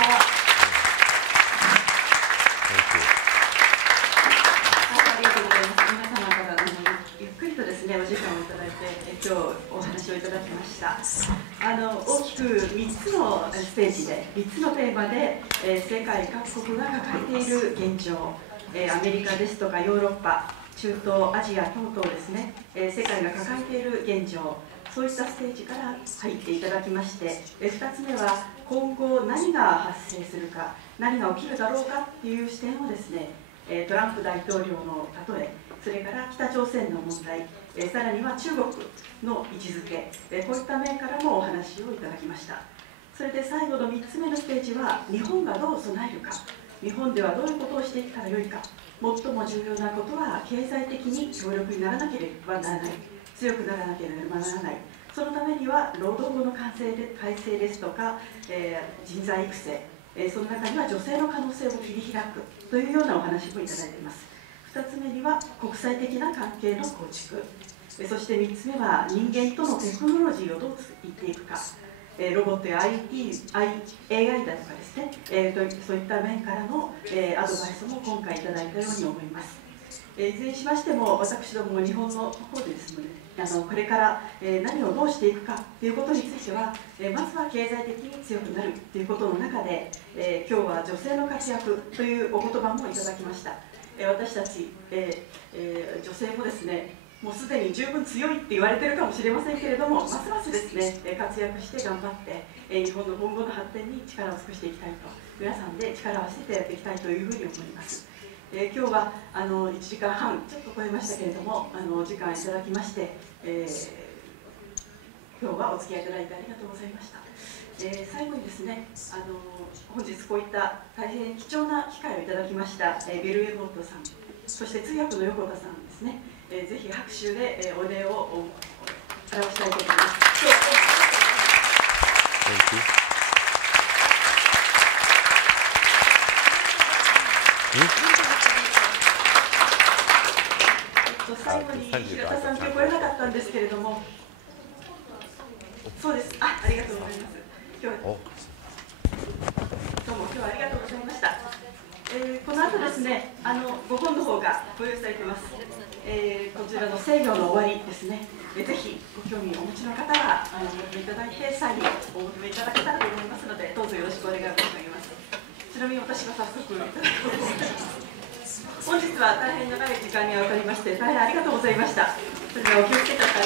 Thank you. ありがとうございます。皆様からゆっくりとですね、お時間をいただいて、今日お話をいただきました。大きく3つのステージで、3つのテーマで、世界各国が抱えている現状、アメリカですとかヨーロッパ、中東、アジア等々ですね、世界が抱えている現状、そういったステージから入っていただきまして、2つ目は今後何が発生するか、何が起きるだろうかっていう視点をですね、トランプ大統領の例え、それから北朝鮮の問題、さらには中国の位置づけ、こういった面からもお話をいただきました。それで最後の3つ目のステージは、日本がどう備えるか、日本ではどういうことをしていったらよいか、最も重要なことは経済的に強力にならなければならない、強くならなければならない、そのためには労働法の改正ですとか、人材育成、その中には女性の可能性を切り開くというようなお話もいただいています。2つ目には国際的な関係の構築、そして3つ目は人間とのテクノロジーをどういっていくか、ロボットや AI だとかですね、そういった面からのアドバイスも今回いただいたように思います。いずれにしましても、私ども日本の方でですね、これから何をどうしていくかということについては、まずは経済的に強くなるということの中で、今日は女性の活躍というお言葉もいただきました。私たち、女性もですね、もうすでに十分強いって言われてるかもしれませんけれども、ますますですね、活躍して頑張って、日本の今後の発展に力を尽くしていきたいと、皆さんで力を合わせてやっていきたいというふうに思います。今日は1時間半ちょっと超えましたけれども、お時間いただきまして、今日はお付き合いいただいてありがとうございました。最後にですね、本日こういった大変貴重な機会をいただきましたビル・エモットさん、そして通訳の横田さんですね、ぜひ拍手でお礼を表したいと思います。最後に平田さん、今日来れなかったんですけれども、そうです、ありがとうございます。どうも今日はありがとうございました。この後ですね、ご本の方がご用意されています。こちらの制御の終わりですね。ぜひご興味をお持ちの方はお求めいただいて、サインをお求めいただけたらと思いますので、どうぞよろしくお願い申し上げます。ちなみに私が早速いただきます。本日は大変長い時間にわたりまして大変ありがとうございました。それではお気をつけください。